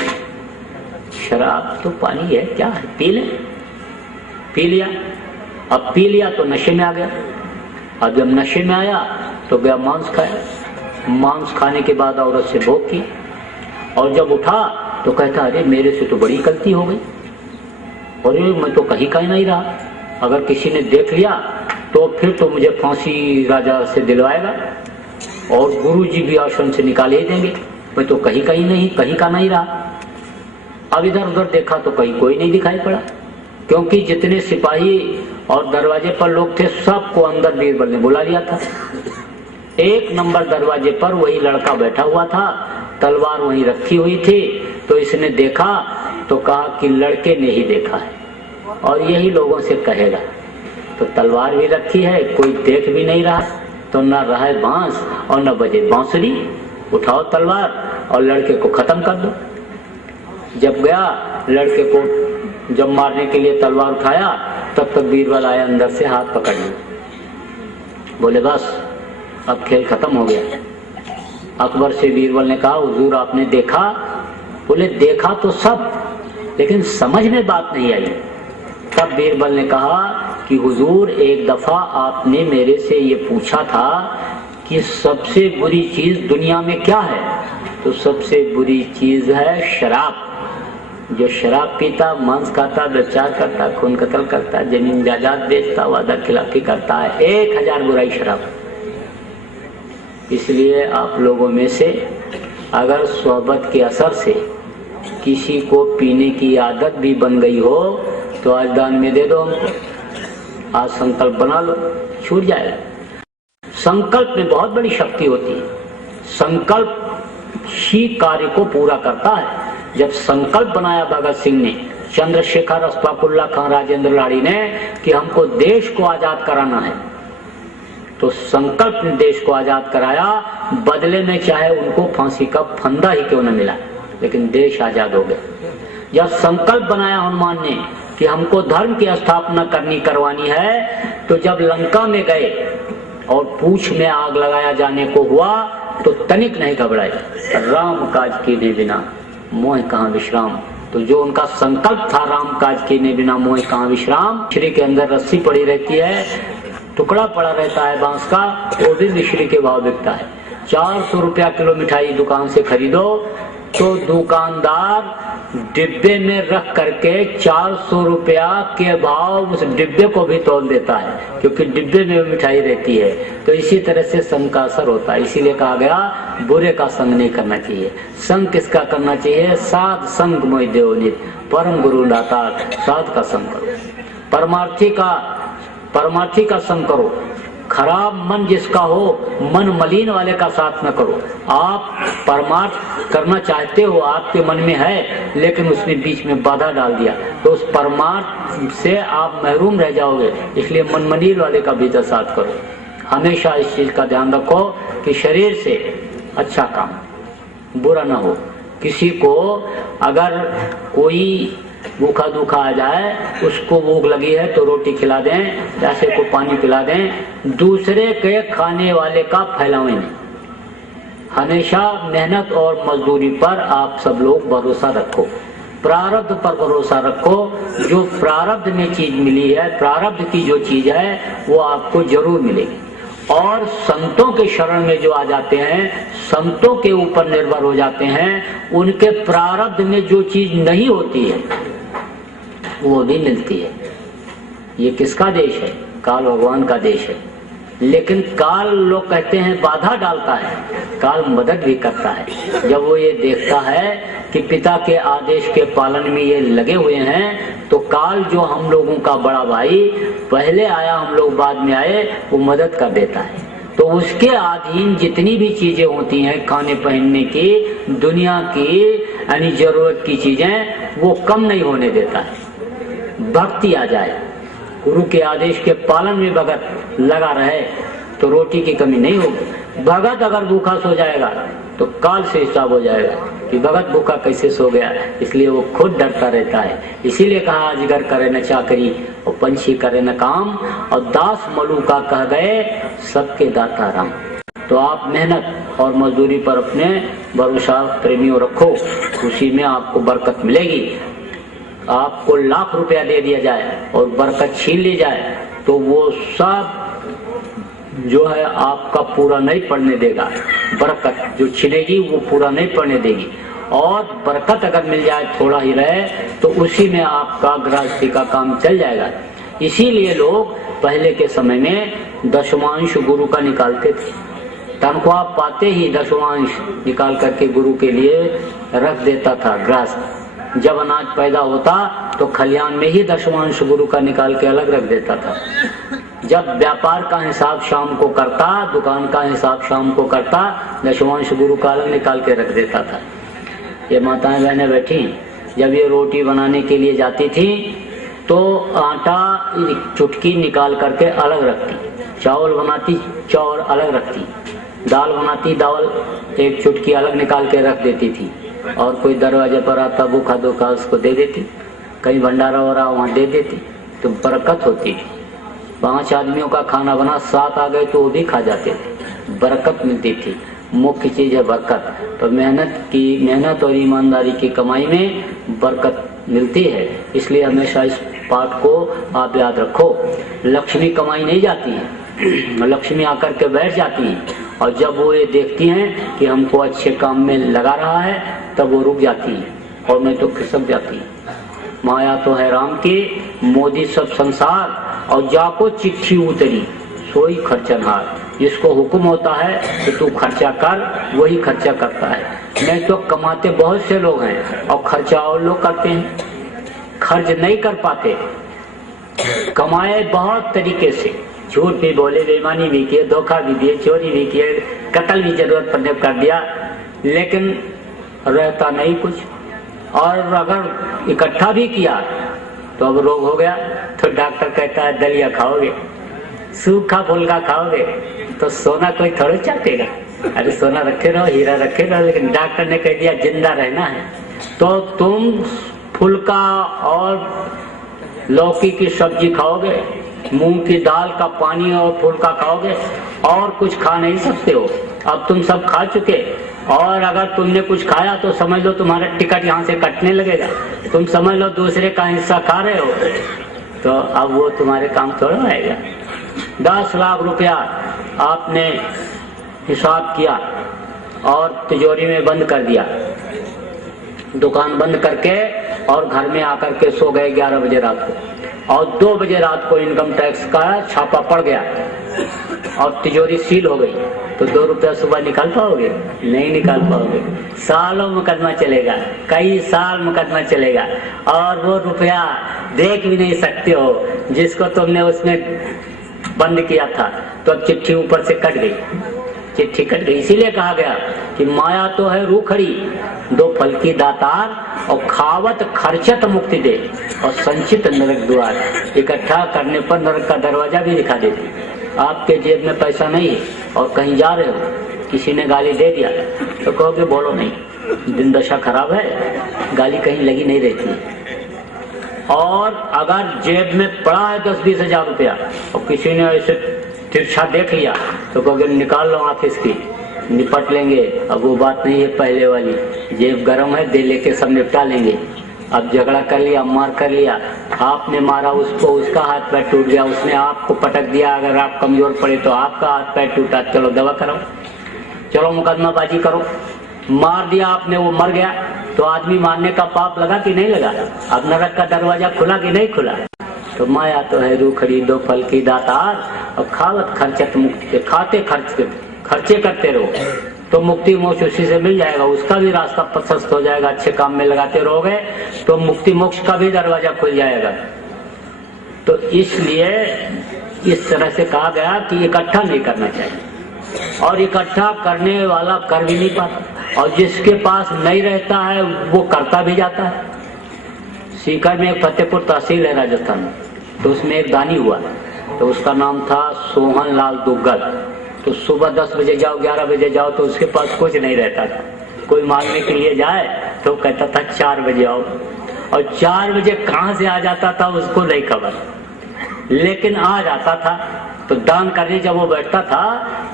शराब तो पानी है, क्या है, पी ले। पी लिया। अब पी लिया तो नशे में आ गया। अब जब नशे में आया तो गया मांस खाया। मांस खाने के बाद औरत से भोग की, और जब उठा तो कहता अरे मेरे से तो बड़ी गलती हो गई, और मैं तो कहीं का ही नहीं रहा। अगर किसी ने देख लिया तो फिर तो मुझे फांसी राजा से दिलवाएगा, और गुरुजी भी आश्रम से निकाल ही देंगे। मैं तो कहीं का नहीं रहा। अब इधर उधर देखा तो कहीं कोई नहीं दिखाई पड़ा, क्योंकि जितने सिपाही और दरवाजे पर लोग थे सबको अंदर बीरबल ने बुला लिया था। 1 नंबर दरवाजे पर वही लड़का बैठा हुआ था, तलवार वहीं रखी हुई थी। तो इसने देखा तो कहा कि लड़के ने ही देखा है और यही लोगों से कहेगा। तो तलवार भी रखी है, कोई देख भी नहीं रहा, तो न रहे बांस और न बजे बांसुरी, उठाओ तलवार और लड़के को खत्म कर दो। जब गया लड़के को जब मारने के लिए तलवार उठाया, तब तक बीरबल आया अंदर से हाथ पकड़ लिया। बोले बस अब खेल खत्म हो गया। अकबर से बीरबल ने कहा हुजूर आपने देखा? बोले देखा तो सब, लेकिन समझ में बात नहीं आई। तब बीरबल ने कहा कि हुजूर एक दफा आपने मेरे से ये पूछा था कि सबसे बुरी चीज दुनिया में क्या है, तो सबसे बुरी चीज है शराब। जो शराब पीता, मांस खाता, व्यभिचार करता, खून कत्ल करता, जमीन जायदाद बेचता, वादा खिलाफी करता है, 1000 बुराई शराब। इसलिए आप लोगों में से अगर सोहबत के असर से किसी को पीने की आदत भी बन गई हो तो आज दान में दे दो हमको, आज संकल्प बना लो, छूट जाएगा। संकल्प में बहुत बड़ी शक्ति होती है। संकल्प ही कार्य को पूरा करता है। जब संकल्प बनाया भगत सिंह ने, चंद्रशेखर, अशफाकुल्लाह खान, राजेंद्र लाड़ी ने कि हमको देश को आजाद कराना है, तो संकल्प ने देश को आजाद कराया। बदले में चाहे उनको फांसी का फंदा ही क्यों न मिला, लेकिन देश आजाद हो गया। जब संकल्प बनाया हनुमान ने कि हमको धर्म की स्थापना करवानी है, तो जब लंका में गए और पूंछ में आग लगाया जाने को हुआ तो तनिक नहीं घबराए। राम काज कीने बिना मोह कहाँ विश्राम। तो जो उनका संकल्प था राम काज कीने बिना मोह कहाँ विश्राम, मिश्री के अंदर रस्सी पड़ी रहती है, टुकड़ा पड़ा रहता है बांस का, वो भी मिश्री के भाव बिकता है। 400 रुपया किलो मिठाई दुकान से खरीदो तो दुकानदार डिब्बे में रख करके 400 रुपया के भाव उस डिब्बे को भी तोल देता है, क्योंकि डिब्बे में मिठाई रहती है। तो इसी तरह से संग का असर होता है। इसीलिए कहा गया बुरे का संग नहीं करना चाहिए। संग किसका करना चाहिए? साध संग मोहि देव नित, परम गुरु दाता, साध का संग करो, परमार्थी का संग करो। खराब मन जिसका हो, मन मलिन वाले का साथ न करो। आप परमार्थ करना चाहते हो, आपके मन में है, लेकिन उसने बीच में बाधा डाल दिया, तो उस परमार्थ से आप महरूम रह जाओगे। इसलिए मन मलिन वाले का भी साथ करो। हमेशा इस चीज का ध्यान रखो कि शरीर से अच्छा काम बुरा ना हो। किसी को अगर कोई भूखा दूखा आ जाए, उसको भूख लगी है तो रोटी खिला दें, प्यासे को पानी पिला दें, दूसरे के खाने वाले का फैलावें नहीं। हमेशा मेहनत और मजदूरी पर आप सब लोग भरोसा रखो, प्रारब्ध पर भरोसा रखो। जो प्रारब्ध में चीज मिली है, प्रारब्ध की जो चीज है वो आपको जरूर मिलेगी। और संतों के शरण में जो आ जाते हैं, संतों के ऊपर निर्भर हो जाते हैं, उनके प्रारब्ध में जो चीज नहीं होती है वो भी मिलती है। ये किसका देश है? काल भगवान का देश है। लेकिन काल लोग कहते हैं बाधा डालता है, काल मदद भी करता है। जब वो ये देखता है कि पिता के आदेश के पालन में ये लगे हुए हैं, तो काल जो हम लोगों का बड़ा भाई पहले आया, हम लोग बाद में आए, वो मदद कर देता है। तो उसके अधीन जितनी भी चीजें होती हैं, खाने पहनने की, दुनिया की यानी जरूरत की चीजें, वो कम नहीं होने देता है। भक्ति आ जाए, गुरु के आदेश के पालन में भगत लगा रहे तो रोटी की कमी नहीं होगी। भगत अगर भूखा सो जाएगा तो काल से हिसाब हो जाएगा कि भगत भूखा कैसे सो गया। इसलिए वो खुद डरता रहता है। इसीलिए कहा अजगर करे न चाकरी और पंछी करे न काम, और दास मलूका कह गए सबके दाता राम। तो आप मेहनत और मजदूरी पर अपने भरोसा प्रेमियों रखो, उसी में आपको बरकत मिलेगी। आपको लाख रुपया दे दिया जाए और बरकत छीन ली जाए तो वो सब जो है आपका पूरा नहीं पड़ने देगा। बरकत जो छिनेगी वो पूरा नहीं पड़ने देगी। और बरकत अगर मिल जाए, थोड़ा ही रहे, तो उसी में आपका गृहस्थी का काम चल जाएगा। इसीलिए लोग पहले के समय में दशमांश गुरु का निकालते थे। तनख्वाह पाते ही दशमांश निकाल करके गुरु के लिए रख देता था गृहस्थ। जब अनाज पैदा होता तो खलियान में ही दशमांश गुरु का निकाल के अलग रख देता था। जब व्यापार का हिसाब शाम को करता, दुकान का हिसाब शाम को करता, दशवांश गुरु कालम निकाल के रख देता था। ये माताएं बहनें बैठी, जब ये रोटी बनाने के लिए जाती थी तो आटा चुटकी निकाल करके अलग रखती, चावल बनाती चावल अलग रखती, दाल बनाती दाल एक चुटकी अलग निकाल के रख देती थी, और कोई दरवाजे पर आता भूखा धोखा उसको दे देती, कहीं भंडारा हो रहा वहाँ दे देती, तो बरकत होती थी। 5 आदमियों का खाना बना, 7 आ गए तो वो भी खा जाते थे, बरकत मिलती थी। मुख्य चीज है बरकत। तो मेहनत और ईमानदारी की कमाई में बरकत मिलती है, इसलिए हमेशा इस पाठ को आप याद रखो। लक्ष्मी कमाई नहीं जाती है, लक्ष्मी आकर के बैठ जाती है, और जब वो ये देखती हैं कि हमको अच्छे काम में लगा रहा है तब वो रुक जाती है, और नहीं तो खिसक जाती है। माया तो है राम की, मोदी सब संसार, और जाको चिट्ठी उतरी सोई खर्चनहार। जिसको हुक्म होता है कि तू खर्चा कर, वही खर्चा करता है। नहीं तो कमाते बहुत से लोग हैं और खर्चा और लोग करते हैं, खर्च नहीं कर पाते। कमाए बहुत तरीके से, झूठ भी बोले, बेईमानी भी किए, धोखा भी दिए, चोरी भी किए, कत्ल भी जरूरत पड़ने कर दिया, लेकिन रहता नहीं कुछ। और अगर इकट्ठा भी किया तो अब रोग हो गया तो डॉक्टर कहता है दलिया खाओगे, सूखा फुल्का खाओगे तो सोना कोई थोड़ा चाटेगा। अरे सोना रखे रहो, हीरा रखे रहो, लेकिन डॉक्टर ने कह दिया जिंदा रहना है तो तुम फुल्का और लौकी की सब्जी खाओगे, मूंग की दाल का पानी और फुल्का खाओगे, और कुछ खा नहीं सकते हो। अब तुम सब खा चुके, और अगर तुमने कुछ खाया तो समझ लो तुम्हारा टिकट यहाँ से कटने लगेगा। तुम समझ लो दूसरे का हिस्सा खा रहे हो, तो अब वो तुम्हारे काम थोड़ा आएगा। 10 लाख रुपया आपने हिसाब किया और तिजोरी में बंद कर दिया, दुकान बंद करके, और घर में आकर के सो गए 11 बजे रात को, और 2 बजे रात को इनकम टैक्स का छापा पड़ गया और तिजोरी सील हो गई, तो 2 रुपया सुबह निकाल पाओगे? नहीं निकाल पाओगे। सालों मुकदमा चलेगा, कई साल मुकदमा चलेगा, और वो रुपया देख भी नहीं सकते हो जिसको तुमने उसमें बंद किया था। तो अब चिट्ठी ऊपर से कट गई, चिट्ठी कट गई। इसीलिए कहा गया कि माया तो है रूखड़ी, 2 फल की दातार, और खावत खर्चत मुक्ति दे, और संचित नरक द्वार। इकट्ठा करने पर नरक का दरवाजा भी दिखा देती। आपके जेब में पैसा नहीं है और कहीं जा रहे हो, किसी ने गाली दे दिया तो कहोगे बोलो नहीं, दिन दशा खराब है, गाली कहीं लगी नहीं रहती है। और अगर जेब में पड़ा है 10-20 हजार रुपया और किसी ने ऐसे तिरछा देख लिया तो कहोगे निकाल लो ऑफिस की, निपट लेंगे। अब वो बात नहीं है पहले वाली, जेब गर्म है, दे लेके सब निपटा लेंगे। अब झगड़ा कर लिया, मार कर लिया, आपने मारा उसको, उसका हाथ पैर टूट गया, उसने आपको पटक दिया, अगर आप कमजोर पड़े तो आपका हाथ पैर टूटा, चलो दवा कराओ, चलो मुकदमाबाजी करो। मार दिया आपने, वो मर गया, तो आदमी मारने का पाप लगा कि नहीं लगा? अब नरक का दरवाजा खुला कि नहीं खुला? तो माया तो है रूखड़ी, 2 फल की दातार, और खावत खर्चत मुक्ति के, खाते खर्चे करते रहो तो मुक्ति मोक्ष उसी से मिल जाएगा, उसका भी रास्ता प्रशस्त हो जाएगा। अच्छे काम में लगाते रहोगे तो मुक्ति मोक्ष का भी दरवाजा खुल जाएगा। तो इसलिए इस तरह से कहा गया कि इकट्ठा नहीं करना चाहिए, और इकट्ठा करने वाला कर भी नहीं पाता, और जिसके पास नहीं रहता है वो करता भी जाता है। सीकर में एक फतेहपुर तहसील है राजस्थान में, तो उसमें एक दानी हुआ, तो उसका नाम था सोहन लाल दुग्गल। तो सुबह 10 बजे जाओ, 11 बजे जाओ, तो उसके पास कुछ नहीं रहता था। कोई मांगने के लिए जाए तो कहता था 4 बजे आओ, और 4 बजे कहाँ से आ जाता था उसको नहीं खबर, लेकिन आ जाता था। तो दान करने जब वो बैठता था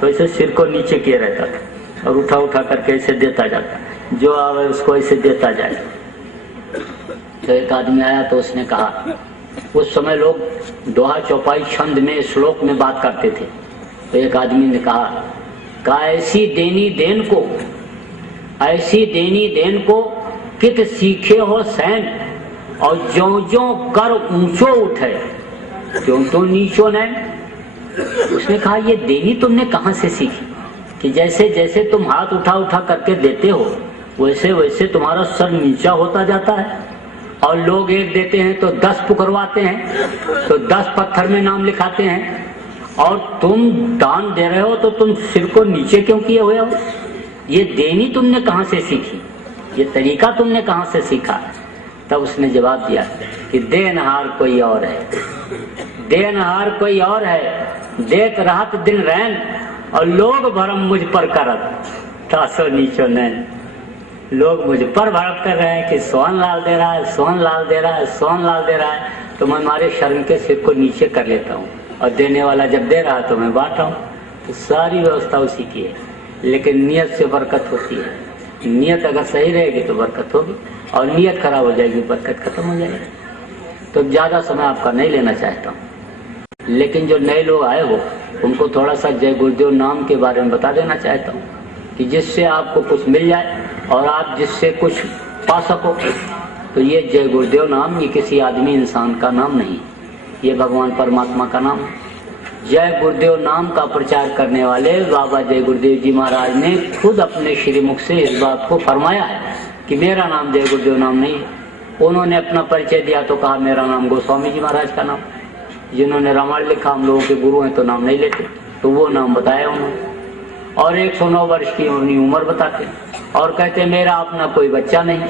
तो ऐसे सिर को नीचे किए रहता था, और उठा उठा करके ऐसे देता जाता, जो आवे उसको ऐसे देता जाए। तो एक आदमी आया तो उसने कहा, उस समय लोग दोहा चौपाई छंद में श्लोक में बात करते थे। तो एक आदमी ने कहा ऐसी देनी देन को कित सीखे हो सैन, और ज्यों ज्यों कर ऊंचो उठे त्यों तो नीचो नैन। उसने कहा ये देनी तुमने कहाँ से सीखी कि जैसे जैसे तुम हाथ उठा उठा करके देते हो वैसे वैसे तुम्हारा सर नीचा होता जाता है, और लोग एक देते हैं तो 10 पुकरवाते हैं, तो 10 पत्थर में नाम लिखाते हैं, और तुम दान दे रहे हो तो तुम सिर को नीचे क्यों किए हुए हो? ये देनी तुमने कहां से सीखी? ये तरीका तुमने कहां से सीखा? तब उसने जवाब दिया कि देनहार कोई और है, देनहार कोई और है, देत रात दिन रैन और लोग भरम मुझ पर करत तासो नीचो नैन। लोग मुझ पर भड़क कर रहे हैं कि सोहन लाल दे रहा है, सोहन लाल दे रहा है, सोहन लाल दे रहा है, तो मैं हमारे शर्म के सिर को नीचे कर लेता हूँ और देने वाला जब दे रहा है तो मैं बांटा हूँ। तो सारी व्यवस्था उसी की है, लेकिन नियत से बरकत होती है। नियत अगर सही रहेगी तो बरकत होगी, और नियत खराब हो जाएगी बरकत खत्म हो जाएगी। तो ज्यादा समय आपका नहीं लेना चाहता हूँ, लेकिन जो नए लोग आए हो उनको थोड़ा सा जय गुरुदेव नाम के बारे में बता देना चाहता हूँ कि जिससे आपको कुछ मिल जाए और आप जिससे कुछ पा सको। तो ये जय गुरुदेव नाम ये किसी आदमी इंसान का नाम नहीं, ये भगवान परमात्मा का नाम है। जय गुरुदेव नाम का प्रचार करने वाले बाबा जय गुरुदेव जी महाराज ने खुद अपने श्रीमुख से इस बात को फरमाया है कि मेरा नाम जय गुरुदेव नाम नहीं है। उन्होंने अपना परिचय दिया तो कहा मेरा नाम गोस्वामी जी महाराज का नाम। जिन्होंने रामायण लिखा हम लोगों के गुरु हैं तो नाम नहीं लेते, तो वो नाम बताया उन्होंने। और 109 वर्ष की अपनी उम्र बताते और कहते मेरा अपना कोई बच्चा नहीं,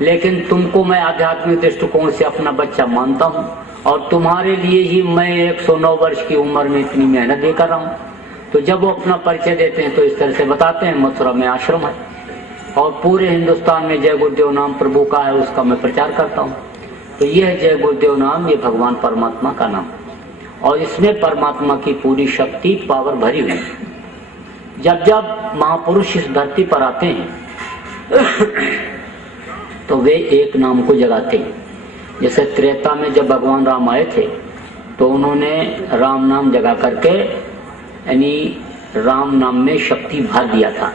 लेकिन तुमको मैं आध्यात्मिक दृष्टिकोण से अपना बच्चा मानता हूँ और तुम्हारे लिए ही मैं 109 वर्ष की उम्र में इतनी मेहनत भी कर रहा हूँ। तो जब वो अपना परिचय देते हैं तो इस तरह से बताते हैं मथुरा में आश्रम है और पूरे हिंदुस्तान में जय गुरुदेव नाम प्रभु का है, उसका मैं प्रचार करता हूँ। तो यह जय गुरुदेव नाम ये भगवान परमात्मा का नाम और इसमें परमात्मा की पूरी शक्ति पावर भरी हुई। जब जब महापुरुष इस धरती पर आते हैं तो वे एक नाम को जगाते हैं। जैसे त्रेता में जब भगवान राम आए थे तो उन्होंने राम नाम जगा करके यानी राम नाम में शक्ति भर दिया था।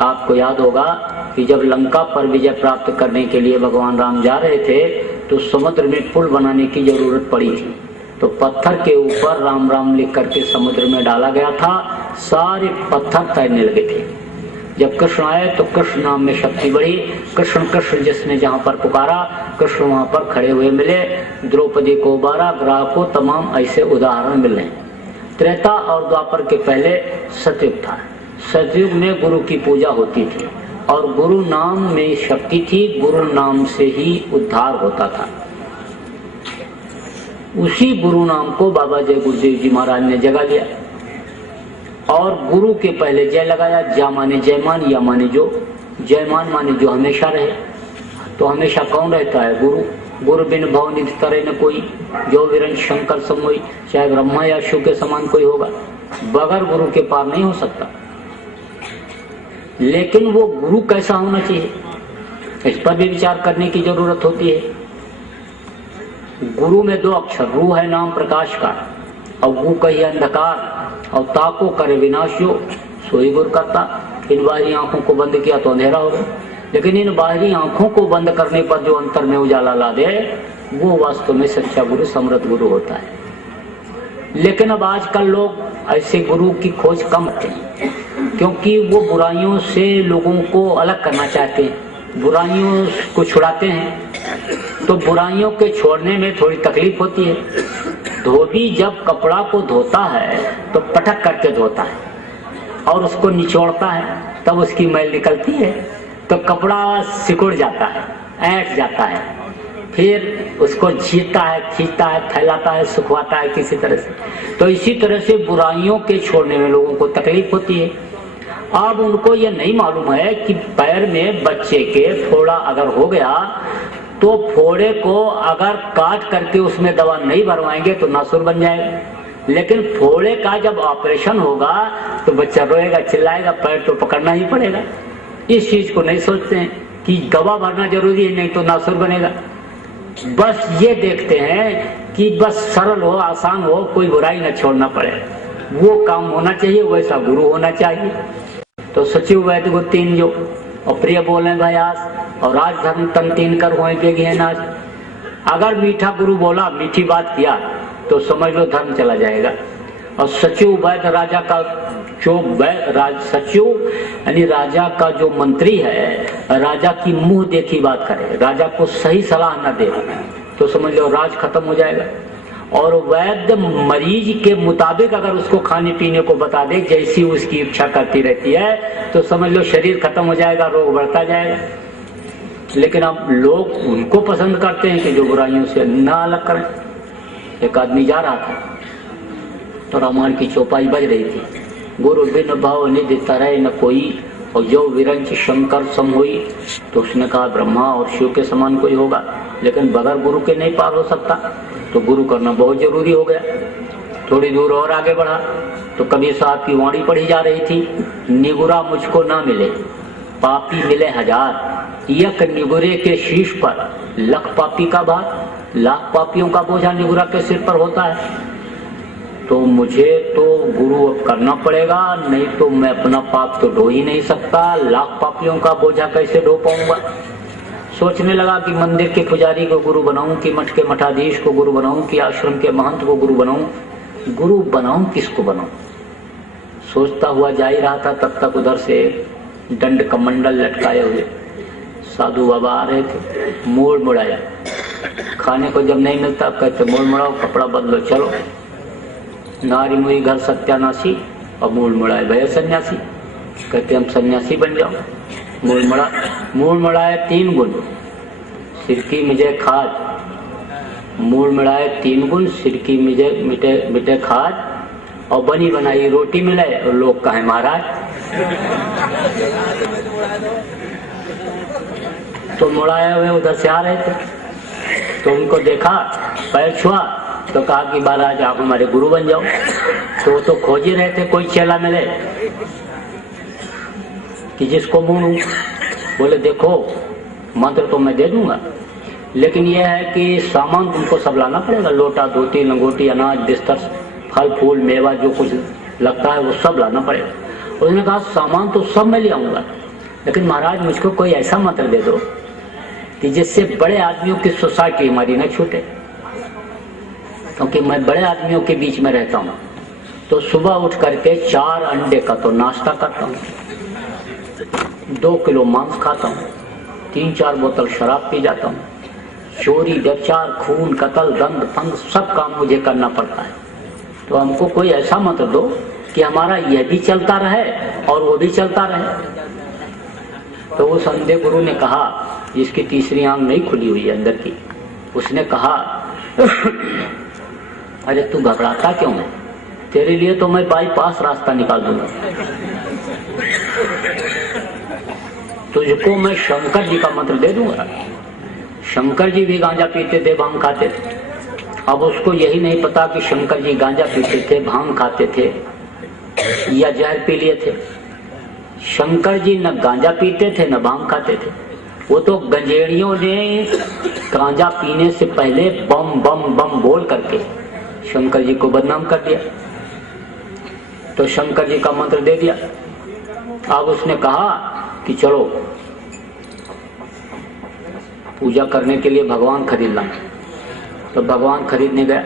आपको याद होगा कि जब लंका पर विजय प्राप्त करने के लिए भगवान राम जा रहे थे तो समुद्र में पुल बनाने की जरूरत पड़ी थी। तो पत्थर के ऊपर राम राम लिख करके समुद्र में डाला गया था, सारे पत्थर तैरने लगे थे। जब कृष्ण आए तो कृष्ण नाम में शक्ति बढ़ी। कृष्ण कृष्ण जिसने जहाँ पर पुकारा कृष्ण वहाँ पर खड़े हुए मिले। द्रौपदी को उबारा, ग्राह को, तमाम ऐसे उदाहरण मिल रहे हैं। त्रेता और द्वापर के पहले सतयुग था। सतयुग में गुरु की पूजा होती थी और गुरु नाम में शक्ति थी, गुरु नाम से ही उद्धार होता था। उसी गुरु नाम को बाबा जय गुरुदेव जी महाराज ने जगा लिया और गुरु के पहले जय लगाया। जा माने जयमान, या माने जो, जयमान माने जो हमेशा रहे। तो हमेशा कौन रहता है? गुरु। गुरु बिन भव निधि तरे न कोई, जो वीरन शंकर समोई। चाहे ब्रह्मा या शिव के समान कोई होगा, बगैर गुरु के पार नहीं हो सकता। लेकिन वो गुरु कैसा होना चाहिए, इस पर भी विचार करने की जरूरत होती है। गुरु में 2 अक्षर, रू है नाम प्रकाश का और गु कही अंधकार और ताको करे विनाश जो सोई गुरु करता। इन बाहरी आंखों को बंद किया तो अंधेरा हो गया, लेकिन इन बाहरी आंखों को बंद करने पर जो अंतर में उजाला ला दे वो वास्तव में सच्चा गुरु, समृद्ध गुरु होता है। लेकिन अब आजकल लोग ऐसे गुरु की खोज कम करते हैं क्योंकि वो बुराइयों से लोगों को अलग करना चाहते हैं, बुराइयों को छुड़ाते हैं। तो बुराइयों के छोड़ने में थोड़ी तकलीफ होती है। धोबी जब कपड़ा को धोता है तो पटक करके धोता है और उसको निचोड़ता है, तब उसकी मैल निकलती है तो कपड़ा सिकुड़ जाता है, ऐंठ जाता है, फिर उसको झींचता है, खींचता है, फैलाता है, सुखवाता है किसी तरह से। तो इसी तरह से बुराइयों के छोड़ने में लोगों को तकलीफ होती है। अब उनको ये नहीं मालूम है कि पैर में बच्चे के फोड़ा अगर हो गया तो फोड़े को अगर काट करके उसमें दवा नहीं भरवाएंगे तो नासुर बन जाएगा, लेकिन फोड़े का जब ऑपरेशन होगा तो बच्चा रोएगा, चिल्लाएगा, पैर तो पकड़ना ही पड़ेगा। इस चीज को नहीं सोचते हैं कि दवा भरना जरूरी है, नहीं तो नासुर बनेगा। बस ये देखते हैं कि बस सरल हो, आसान हो, कोई बुराई न छोड़ना पड़े, वो काम होना चाहिए, वैसा गुरु होना चाहिए। तो सचिव वैद्य गुरु 3 जो और प्रिय बोले भयास और राजधर्म तन 3 कर होए बेगी है नाज। अगर मीठा गुरु बोला, मीठी बात किया तो समझ लो धर्म चला जाएगा। और सचिव वैद्य राजा का जो सचिव यानी राजा का जो मंत्री है, राजा की मुंह देखी बात करे, राजा को सही सलाह न दे तो समझ लो राज खत्म हो जाएगा। और वैद्य मरीज के मुताबिक अगर उसको खाने पीने को बता दे, जैसी उसकी इच्छा करती रहती है, तो समझ लो शरीर खत्म हो जाएगा, रोग बढ़ता जाएगा। लेकिन अब लोग उनको पसंद करते हैं कि जो बुराइयों से न अलग करें। एक आदमी जा रहा था तो रामायण की चौपाई बज रही थी, गुरु बिन भाव निधि तरह न कोई, और जो विरंच शंकर सम हुई। तो उसने कहा ब्रह्मा और शिव के समान कोई होगा, लेकिन बगैर गुरु के नहीं पार हो सकता, तो गुरु करना बहुत जरूरी हो गया। थोड़ी दूर और आगे बढ़ा तो कबीर साहब की वाणी पढ़ी जा रही थी, निगुरा मुझको ना मिले पापी मिले हजार, यक निगुरे के शीश पर लख पापी का भार। लाख पापियों का बोझा निगुरा के सिर पर होता है, तो मुझे तो गुरु अब करना पड़ेगा, नहीं तो मैं अपना पाप तो ढो ही नहीं सकता, लाख पापियों का बोझा कैसे ढो पाऊंगा। सोचने लगा कि मंदिर के पुजारी को गुरु बनाऊं, कि मठ के मठाधीश को गुरु बनाऊं, कि आश्रम के महंत को गुरु बनाऊं। गुरु बनाऊं किसको बनाऊं, सोचता हुआ जा ही रहा था, तब तक उधर से दंड कमंडल लटकाए हुए साधु बाबा आ रहे थे। मोड़ मुड़ाया, खाने को जब नहीं मिलता कहते मोड़ मुड़ाओ, कपड़ा बदलो, चलो। नारी मुई घर सत्यानाशी, और मूल मुड़ाए भय सन्यासी, कहते हम सन्यासी बन जाओ। मूल मुड़ाए 3 गुण, सिर की मिटे खाद। मूल मुड़ाए 3 गुण, सिर की मिटे खाद, और बनी बनाई रोटी मिले, और लोग कहे महाराज। तो मुड़ाए हुए उधर से आ रहे थे, तो उनको देखा, पैर छुआ, तो कहा कि महाराज आप हमारे गुरु बन जाओ। तो वो तो खोज ही रहे थे कोई चेला मिले कि जिसको मूड़ूं। बोले देखो मंत्र तो मैं दे दूंगा, लेकिन यह है कि सामान तुमको सब लाना पड़ेगा, लोटा धोती लंगोटी अनाज बिस्तर फल फूल मेवा जो कुछ लगता है वो सब लाना पड़ेगा। उसने कहा सामान तो सब मैं ले आऊंगा, लेकिन महाराज मुझको कोई ऐसा मंत्र दे दो कि जिससे बड़े आदमियों की सोसाइटी हमारी न छूटे, क्योंकि मैं बड़े आदमियों के बीच में रहता हूँ। तो सुबह उठ करके 4 अंडे का तो नाश्ता करता हूँ, 2 किलो मांस खाता हूँ, 3-4 बोतल शराब पी जाता हूँ, चोरी व्यभिचार खून कत्ल दंड फंद सब काम मुझे करना पड़ता है। तो हमको कोई ऐसा मंत्र दो कि हमारा यह भी चलता रहे और वो भी चलता रहे। तो उस अंधे गुरु ने कहा, जिसकी तीसरी आंख नहीं खुली हुई है अंदर की, उसने कहा अरे तू घबराता क्यों है, तेरे लिए तो मैं बाईपास रास्ता निकाल दूंगा। तुझको मैं शंकर जी का मंत्र दे दूंगा। शंकर जी भी गांजा पीते थे, भांग खाते थे। अब उसको यही नहीं पता कि शंकर जी गांजा पीते थे, भांग खाते थे या जहर पी लिए थे। शंकर जी न गांजा पीते थे न भांग खाते थे, वो तो गंजेड़ियों ने गांजा पीने से पहले बम बम बम बोल करके शंकर जी को बदनाम कर दिया। तो शंकर जी का मंत्र दे दिया। अब उसने कहा कि चलो पूजा करने के लिए भगवान खरीद ला। तो भगवान खरीदने गया,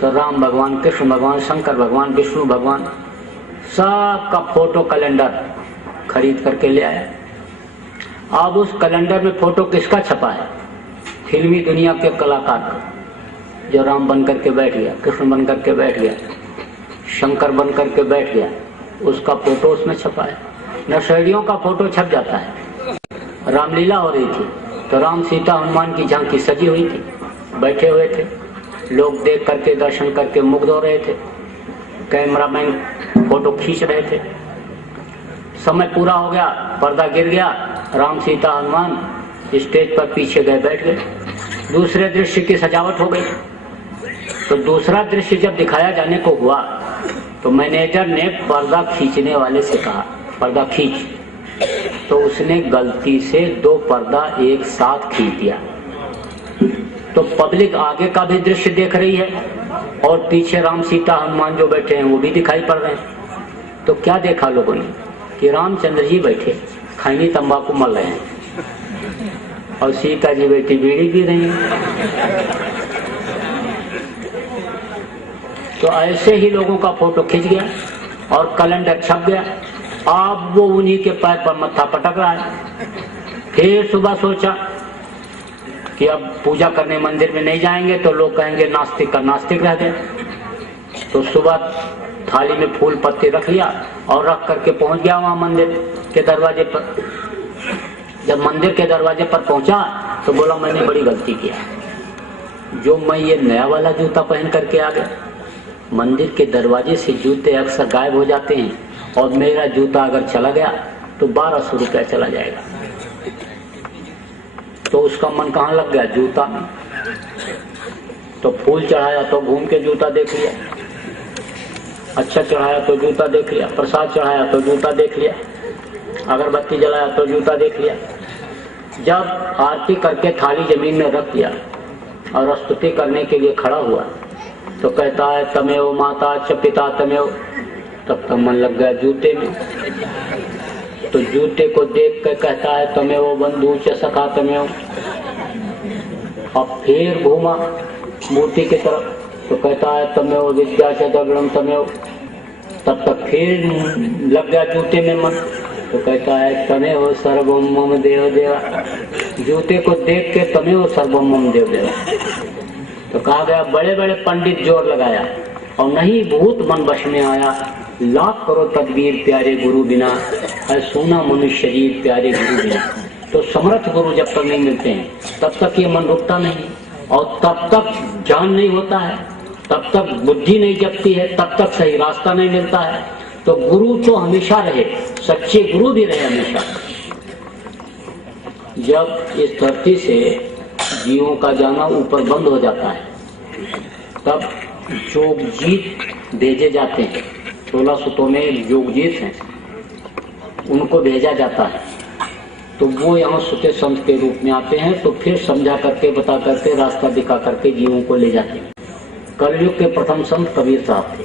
तो राम भगवान, कृष्ण भगवान, शंकर भगवान, विष्णु भगवान सबका फोटो कैलेंडर खरीद करके ले आया। अब उस कैलेंडर में फोटो किसका छपा है? फिल्मी दुनिया के कलाकार का, जो राम बन करके बैठ गया, कृष्ण बन करके बैठ गया, शंकर बन करके बैठ गया, उसका फोटो उसमें छपा है। नशेड़ियों का फोटो छप जाता है। रामलीला हो रही थी तो राम सीता हनुमान की झांकी सजी हुई थी, बैठे हुए थे, लोग देख करके दर्शन करके मुग्ध हो रहे थे, कैमरामैन फोटो खींच रहे थे। समय पूरा हो गया, पर्दा गिर गया, राम सीता हनुमान स्टेज पर पीछे गए बैठ गए। दूसरे दृश्य की सजावट हो गई। तो दूसरा दृश्य जब दिखाया जाने को हुआ तो मैनेजर ने पर्दा खींचने वाले से कहा पर्दा खींच। तो उसने गलती से 2 पर्दा एक साथ खींच दिया। तो पब्लिक आगे का भी दृश्य देख रही है और पीछे राम सीता हनुमान जो बैठे हैं वो भी दिखाई पड़ रहे हैं। तो क्या देखा लोगों ने कि रामचंद्र जी बैठे खैनी तंबाकू मल रहे हैं और सीता जी बैठी बीड़ी पी रही है। तो ऐसे ही लोगों का फोटो खिंच गया और कैलेंडर छप गया। अब वो उन्हीं के पैर पर मत्था पटक रहा है। फिर सुबह सोचा कि अब पूजा करने मंदिर में नहीं जाएंगे तो लोग कहेंगे नास्तिक का नास्तिक रह गए। तो सुबह थाली में फूल पत्ते रख लिया और रख करके पहुंच गया वहां मंदिर के दरवाजे पर। जब मंदिर के दरवाजे पर पहुंचा तो बोला मैंने बड़ी गलती किया, जो मैं ये नया वाला जूता पहन करके आ गया। मंदिर के दरवाजे से जूते अक्सर गायब हो जाते हैं और मेरा जूता अगर चला गया तो 1200 रुपया चला जाएगा। तो उसका मन कहाँ लग गया? जूता में। तो फूल चढ़ाया तो घूम के जूता देख लिया, अच्छा चढ़ाया तो जूता देख लिया, प्रसाद चढ़ाया तो जूता देख लिया, अगरबत्ती जलाया तो जूता देख लिया। जब आरती करके थाली जमीन में रख दिया और स्तुति करने के लिए खड़ा हुआ तो कहता है तमेव माता च पिता तमेव। तब तक मन लग गया जूते में। तो जूते को देख कर कहता है तमेव बंधु च सखा तमेव। अब फिर घूमा मूर्ति की तरफ तो कहता है तमेव विद्या च दगड़म तमेव। तब तक फिर लग गया जूते में मन तो कहता है तमेव सर्वम मम देव देवा। जूते को देख के तमेव सर्वम मम देव देवा। तो कहा गया बड़े बड़े पंडित जोर लगाया और नहीं भूत मन वश में आया। लाख करो तदबीर प्यारे गुरु बिना, है सोना मनुष्य शरीर प्यारे गुरु बिना। तो समर्थ गुरु जब तक नहीं मिलते हैं तब तक ये मन रुकता नहीं और तब तक ज्ञान नहीं होता है, तब तक बुद्धि नहीं जगती है, तब तक सही रास्ता नहीं मिलता है। तो गुरु तो हमेशा रहे, सच्चे गुरु भी रहे हमेशा। जब इस धरती से जीवों का जाना ऊपर बंद हो जाता है तब जोगजीत भेजे जाते हैं। 16 सुतों में जोगजीत हैं, उनको भेजा जाता है। तो वो यहाँ सुते संत के रूप में आते हैं तो फिर समझा करके बता करके रास्ता दिखा करके जीवों को ले जाते हैं। कलयुग के प्रथम संत कबीर साहब थे।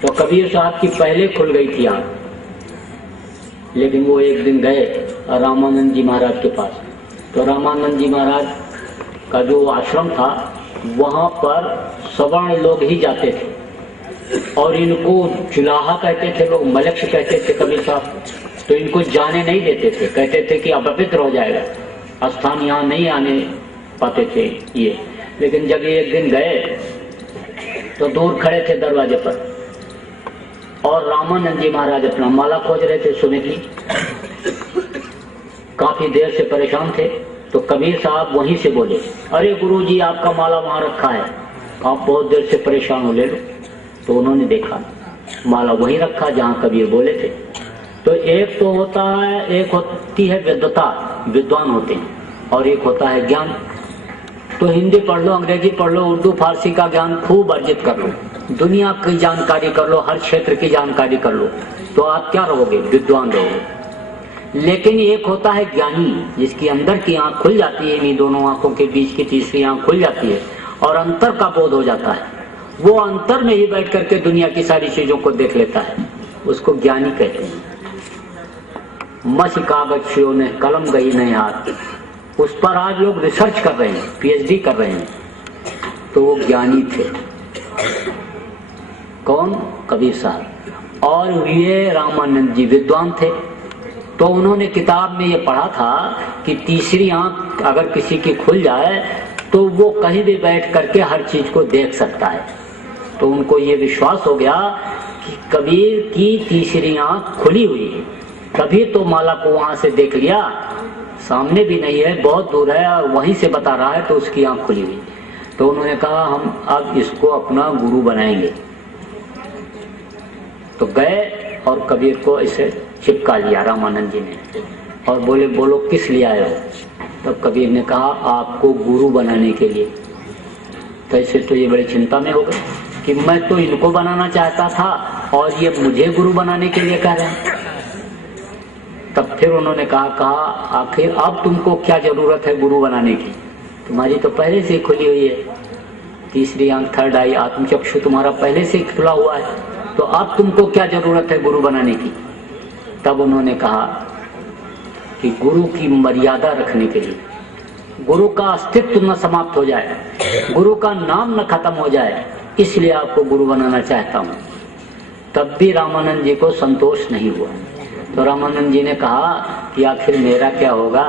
तो कबीर साहब की पहले खुल गई थी आँख, लेकिन वो एक दिन गए रामानंद जी महाराज के पास। तो रामानंद जी महाराज का जो आश्रम था वहां पर सवर्ण लोग ही जाते थे और इनको चुलाहा कहते थे लोग, मलक्ष कहते थे कबीर साहब। तो इनको जाने नहीं देते थे, कहते थे कि अपवित्र हो जाएगा, स्थान यहाँ नहीं आने पाते थे ये। लेकिन जब ये एक दिन गए तो दूर खड़े थे दरवाजे पर और रामानंद जी महाराज अपना माला खोज रहे थे सुने की। काफी देर से परेशान थे तो कबीर साहब वहीं से बोले, अरे गुरुजी आपका माला वहां रखा है, आप बहुत देर से परेशान हो, ले लो। तो उन्होंने देखा माला वहीं रखा जहां कबीर बोले थे। तो एक तो होता है, एक होती है विद्वता, विद्वान होते हैं, और एक होता है ज्ञान। तो हिंदी पढ़ लो, अंग्रेजी पढ़ लो, उर्दू फारसी का ज्ञान खूब अर्जित कर लो, दुनिया की जानकारी कर लो, हर क्षेत्र की जानकारी कर लो, तो आप क्या रहोगे? विद्वान रहोगे। लेकिन एक होता है ज्ञानी, जिसकी अंदर की आंख खुल जाती है, इन दोनों आंखों के बीच की तीसरी आंख खुल जाती है और अंतर का बोध हो जाता है। वो अंतर में ही बैठ करके दुनिया की सारी चीजों को देख लेता है, उसको ज्ञानी कहते हैं। मसी कागज ने कलम गई नहीं हाथ, उस पर आज लोग रिसर्च कर रहे हैं, पीएचडी कर रहे हैं। तो वो ज्ञानी थे। कौन? कबीर साहब। और ये रामानंद जी विद्वान थे। तो उन्होंने किताब में ये पढ़ा था कि तीसरी आंख अगर किसी की खुल जाए तो वो कहीं भी बैठ करके हर चीज को देख सकता है। तो उनको ये विश्वास हो गया कि कबीर की तीसरी आंख खुली हुई है, तभी तो माला को वहां से देख लिया, सामने भी नहीं है, बहुत दूर है और वहीं से बता रहा है, तो उसकी आंख खुली हुई। तो उन्होंने कहा हम अब इसको अपना गुरु बनाएंगे। तो गए और कबीर को इसे चिपका लिया रामानंद जी ने और बोले बोलो किस लिए आए हो? तब कबीर ने कहा आपको गुरु बनाने के लिए। तो ऐसे तो ये बड़ी चिंता में हो गए कि मैं तो इनको बनाना चाहता था और ये मुझे गुरु बनाने के लिए कह रहे हैं। तब फिर उन्होंने कहा आखिर अब तुमको क्या जरूरत है गुरु बनाने की? तुम्हारी तो पहले से खुली हुई है, तीसरी आंख, थर्ड आई, आत्मचक्षु तुम्हारा पहले से खुला हुआ है, तो अब तुमको क्या जरूरत है गुरु बनाने की? तब उन्होंने कहा कि गुरु की मर्यादा रखने के लिए, गुरु का अस्तित्व न समाप्त हो जाए, गुरु का नाम न खत्म हो जाए, इसलिए आपको गुरु बनाना चाहता हूं। तब भी रामानंद जी को संतोष नहीं हुआ। तो रामानंद जी ने कहा कि आखिर मेरा क्या होगा,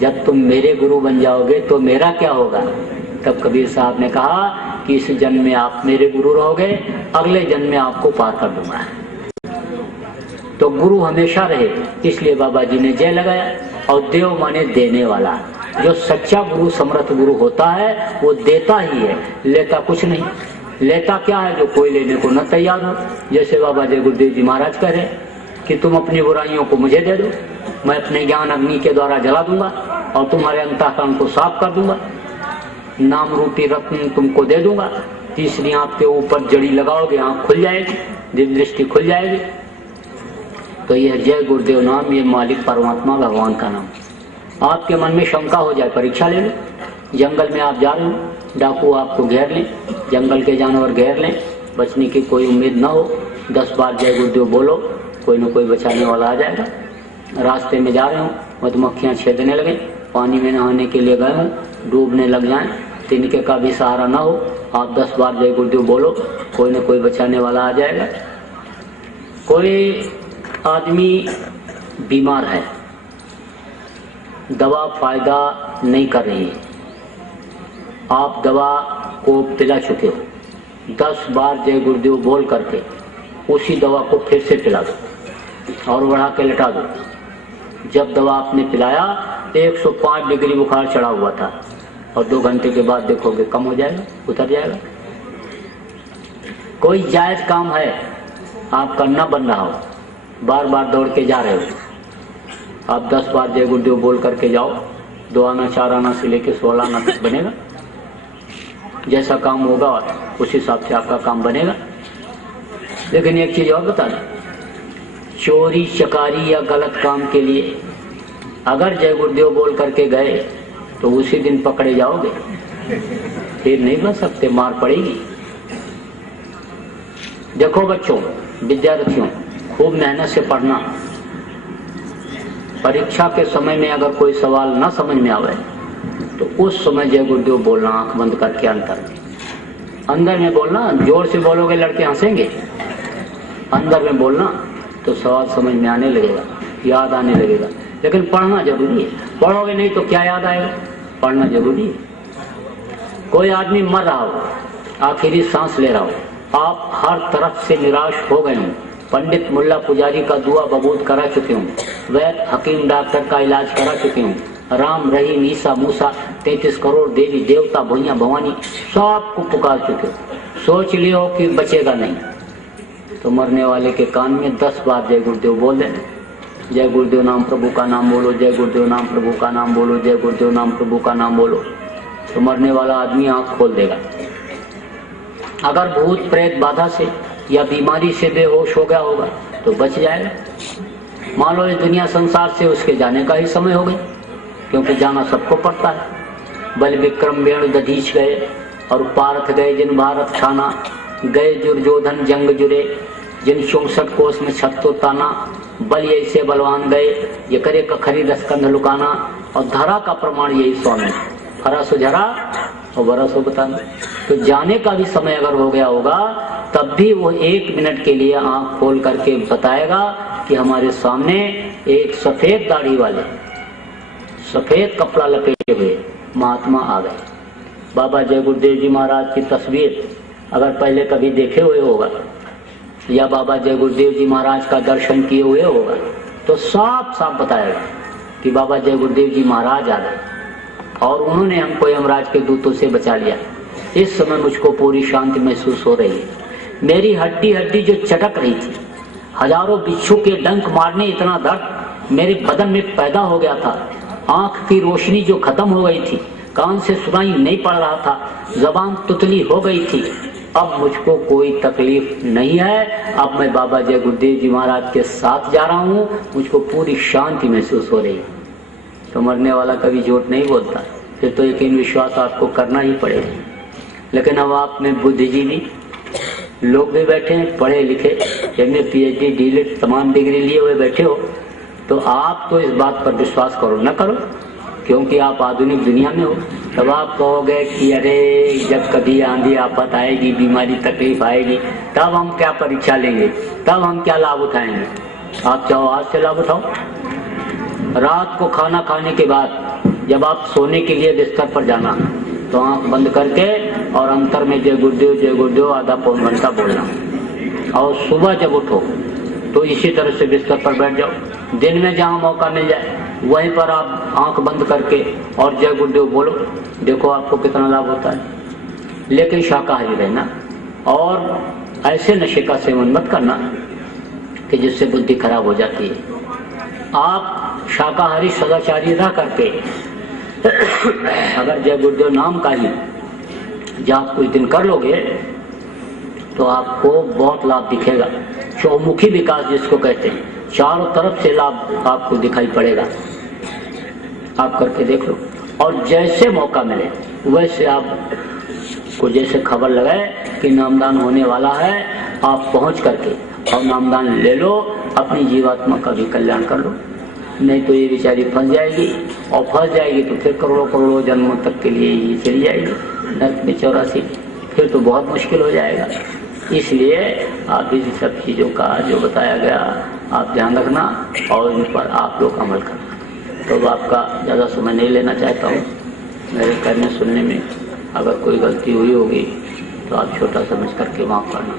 जब तुम मेरे गुरु बन जाओगे तो मेरा क्या होगा। तब कबीर साहब ने कहा कि इस जन्म में आप मेरे गुरु रहोगे, अगले जन्म में आपको पार कर दूंगा। तो गुरु हमेशा रहे, इसलिए बाबा जी ने जय लगाया। और देव माने देने वाला। जो सच्चा गुरु समर्थ गुरु होता है वो देता ही है, लेता कुछ नहीं। लेता क्या है, जो कोई लेने को न तैयार हो। जैसे बाबा जय गुरुदेव जी महाराज कह रहे कि तुम अपनी बुराइयों को मुझे दे दो, मैं अपने ज्ञान अग्नि के द्वारा जला दूंगा और तुम्हारे अंतःकरण को साफ कर दूंगा, नाम रूपी रत्न तुमको दे दूंगा। तीसरी आंख के ऊपर जड़ी लगाओगे, आंख खुल जाएगी, दिव्य दृष्टि खुल जाएगी। तो यह जय गुरुदेव नाम, ये मालिक परमात्मा भगवान का नाम। आपके मन में शंका हो जाए, परीक्षा ले लो। जंगल में आप जा रहे हो, डाकू आपको घेर लें, जंगल के जानवर घेर लें, बचने की कोई उम्मीद ना हो। 10 बार जय गुरुदेव बोलो, कोई न कोई बचाने वाला आ जाएगा। रास्ते में जा रहे हो, मधुमक्खियां छेदने लगे, पानी में नहाने के लिए गए हो, डूबने लग जाएं, तिनके का भी सहारा ना हो, आप 10 बार जय गुरुदेव बोलो, कोई न कोई बचाने वाला आ जाएगा। कोई आदमी बीमार है, दवा फायदा नहीं कर रही है, आप दवा को पिला चुके हो, 10 बार जय गुरुदेव बोल करके उसी दवा को फिर से पिला दो और बढ़ा के लटा दो। जब दवा आपने पिलाया 105 डिग्री बुखार चढ़ा हुआ था और 2 घंटे के बाद देखोगे कम हो जाएगा, उतर जाएगा। कोई जायज काम है, आप करना बन रहा हो, बार बार दौड़ के जा रहे हो, आप 10 बार जय गुरुदेव बोल करके जाओ, 2 आना 4 आना से लेके 16 आना तक बनेगा। जैसा काम होगा उस हिसाब से आपका काम बनेगा। लेकिन एक चीज और बता दें, चोरी चकारी या गलत काम के लिए अगर जय गुरुदेव बोल करके गए तो उसी दिन पकड़े जाओगे, फिर नहीं बच सकते, मार पड़ेगी। देखो बच्चों, विद्यार्थियों, खूब मेहनत से पढ़ना। परीक्षा के समय में अगर कोई सवाल ना समझ में आवे तो उस समय जय गुरुदेव बोलना, आंख बंद करके अंदर में बोलना। जोर से बोलोगे लड़के हंसेंगे, अंदर में बोलना तो सवाल समझ में आने लगेगा, याद आने लगेगा। लेकिन पढ़ना जरूरी है, पढ़ोगे नहीं तो क्या याद आएगा, पढ़ना जरूरी है। कोई आदमी मर रहा हो, आखिरी सांस ले रहा हो, आप हर तरफ से निराश हो गए हों, पंडित मुल्ला पुजारी का दुआ बबूद करा चुके हूँ, वैद्य हकीम डॉक्टर का इलाज करा चुके हूँ, राम रहीम ईसा मूसा 33 करोड़ देवी देवता भैया भवानी सबको पुकार चुके हो, सोच लियो कि बचेगा नहीं, तो मरने वाले के कान में 10 बार जय गुरुदेव बोल देना। जय गुरुदेव नाम प्रभु का नाम बोलो, जय गुरुदेव नाम प्रभु का नाम बोलो, जय गुरुदेव नाम प्रभु का नाम बोलो, तो मरने वाला आदमी आंख खोल देगा। अगर भूत प्रेत बाधा से या बीमारी से बेहोश हो गया होगा तो बच जाएगा। मान लो इस दुनिया संसार से उसके जाने का ही समय हो गया, क्योंकि जाना सबको पड़ता है। बल विक्रम वेणु दधीच गए और पारथ गए जिन भारत ठाना, गए दुर्योधन जंग जुरे जिन 64 कोस में छत्तो ताना, बल ऐसे बलवान गए ये करे कखरी रसकंध लुकाना। और धरा का प्रमाण यही स्वामी, हरा सुझरा और बरा सो बताना। तो जाने का भी समय अगर हो गया होगा तब भी वो 1 मिनट के लिए आंख खोल करके बताएगा कि हमारे सामने एक सफेद दाढ़ी वाले, सफेद कपड़ा लपेटे हुए महात्मा आ गए। बाबा जय गुरुदेव जी महाराज की तस्वीर अगर पहले कभी देखे हुए होगा या बाबा जय गुरुदेव जी महाराज का दर्शन किए हुए होगा तो साफ साफ बताएगा कि बाबा जय गुरुदेव जी महाराज आ गए और उन्होंने हमको यमराज के दूतों से बचा लिया। इस समय मुझको पूरी शांति महसूस हो रही है। मेरी हड्डी हड्डी जो चटक रही थी, हजारों बिच्छू के डंक मारने इतना दर्द मेरे बदन में पैदा हो गया था। आंख की रोशनी जो खत्म हो गई थी, कान से सुनाई नहीं पड़ रहा था, जबान तुतली हो गई थी। अब मुझको कोई तकलीफ नहीं है। अब मैं बाबा जय गुरुदेव जी महाराज के साथ जा रहा हूँ, मुझको पूरी शांति महसूस हो रही है। तो मरने वाला कभी झूठ नहीं बोलता, फिर तो यकीन विश्वास आपको करना ही पड़ेगा। लेकिन अब आप में बुद्धिजीवी लोग भी बैठे हैं, पढ़े लिखे, जिनमें PhD डीलिट तमाम डिग्री लिए हुए बैठे हो, तो आप तो इस बात पर विश्वास करो न करो, क्योंकि आप आधुनिक दुनिया में हो। तब आप कहोगे कि अरे जब कभी आंधी आफत आएगी, बीमारी तकलीफ आएगी, तब हम क्या परीक्षा लेंगे, तब हम क्या लाभ उठाएंगे। आप चाहो आज से लाभ उठाओ। रात को खाना खाने के बाद जब आप सोने के लिए बिस्तर पर जाना तो आंख बंद करके और अंतर में जय गुरुदेव आधा पौन घंटा बोलना, और सुबह जब उठो तो इसी तरह से बिस्तर पर बैठ जाओ। दिन में जहाँ मौका मिल जाए वहीं पर आप आंख बंद करके और जय गुरुदेव बोलो, देखो आपको कितना लाभ होता है। लेकिन शाकाहारी रहना और ऐसे नशे का सेवन मत करना कि जिससे बुद्धि खराब हो जाती है। आप शाकाहारी सदाचारी रह करके अगर जय गुरुदेव नाम का ही जाप कुछ दिन कर लोगे तो आपको बहुत लाभ दिखेगा। चौमुखी विकास जिसको कहते हैं, चारों तरफ से लाभ आपको दिखाई पड़ेगा। आप करके देख लो, और जैसे मौका मिले वैसे आप को जैसे खबर लगाए कि नामदान होने वाला है, आप पहुंच करके और नामदान ले लो, अपनी जीवात्मा का भी कल्याण कर लो। नहीं तो ये बेचारी फंस जाएगी, और फंस जाएगी तो फिर करोड़ों करोड़ों जन्मों तक के लिए ये चली जाएगी नर्क में 84, फिर तो बहुत मुश्किल हो जाएगा। इसलिए आप इन सब चीज़ों का जो बताया गया आप ध्यान रखना और इन पर आप लोग अमल करना। तो आपका ज़्यादा समय नहीं लेना चाहता हूँ, मेरे कहने सुनने में अगर कोई गलती हुई होगी तो आप छोटा समझ करके माफ़ करना।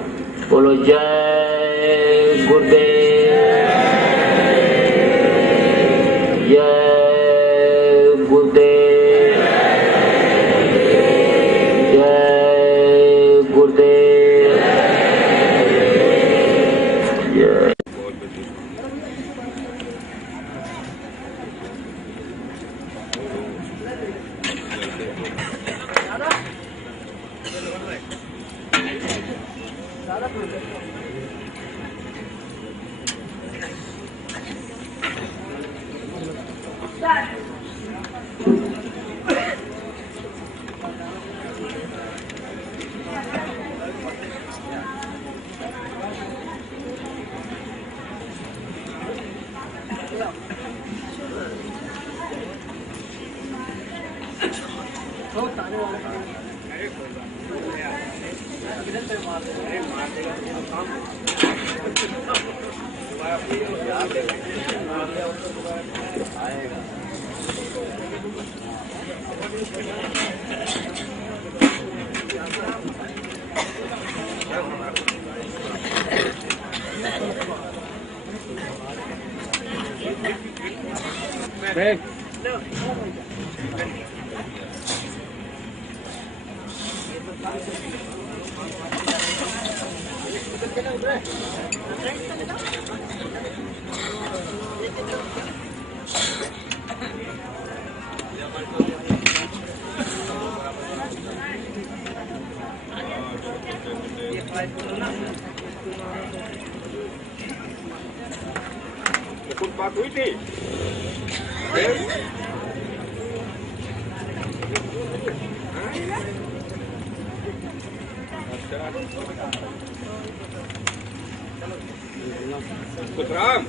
बोलो जय गुरुदेव, जय गुरुदेव, जय गुरुदेव, जय। कुछ बात हुई थी कुछ राम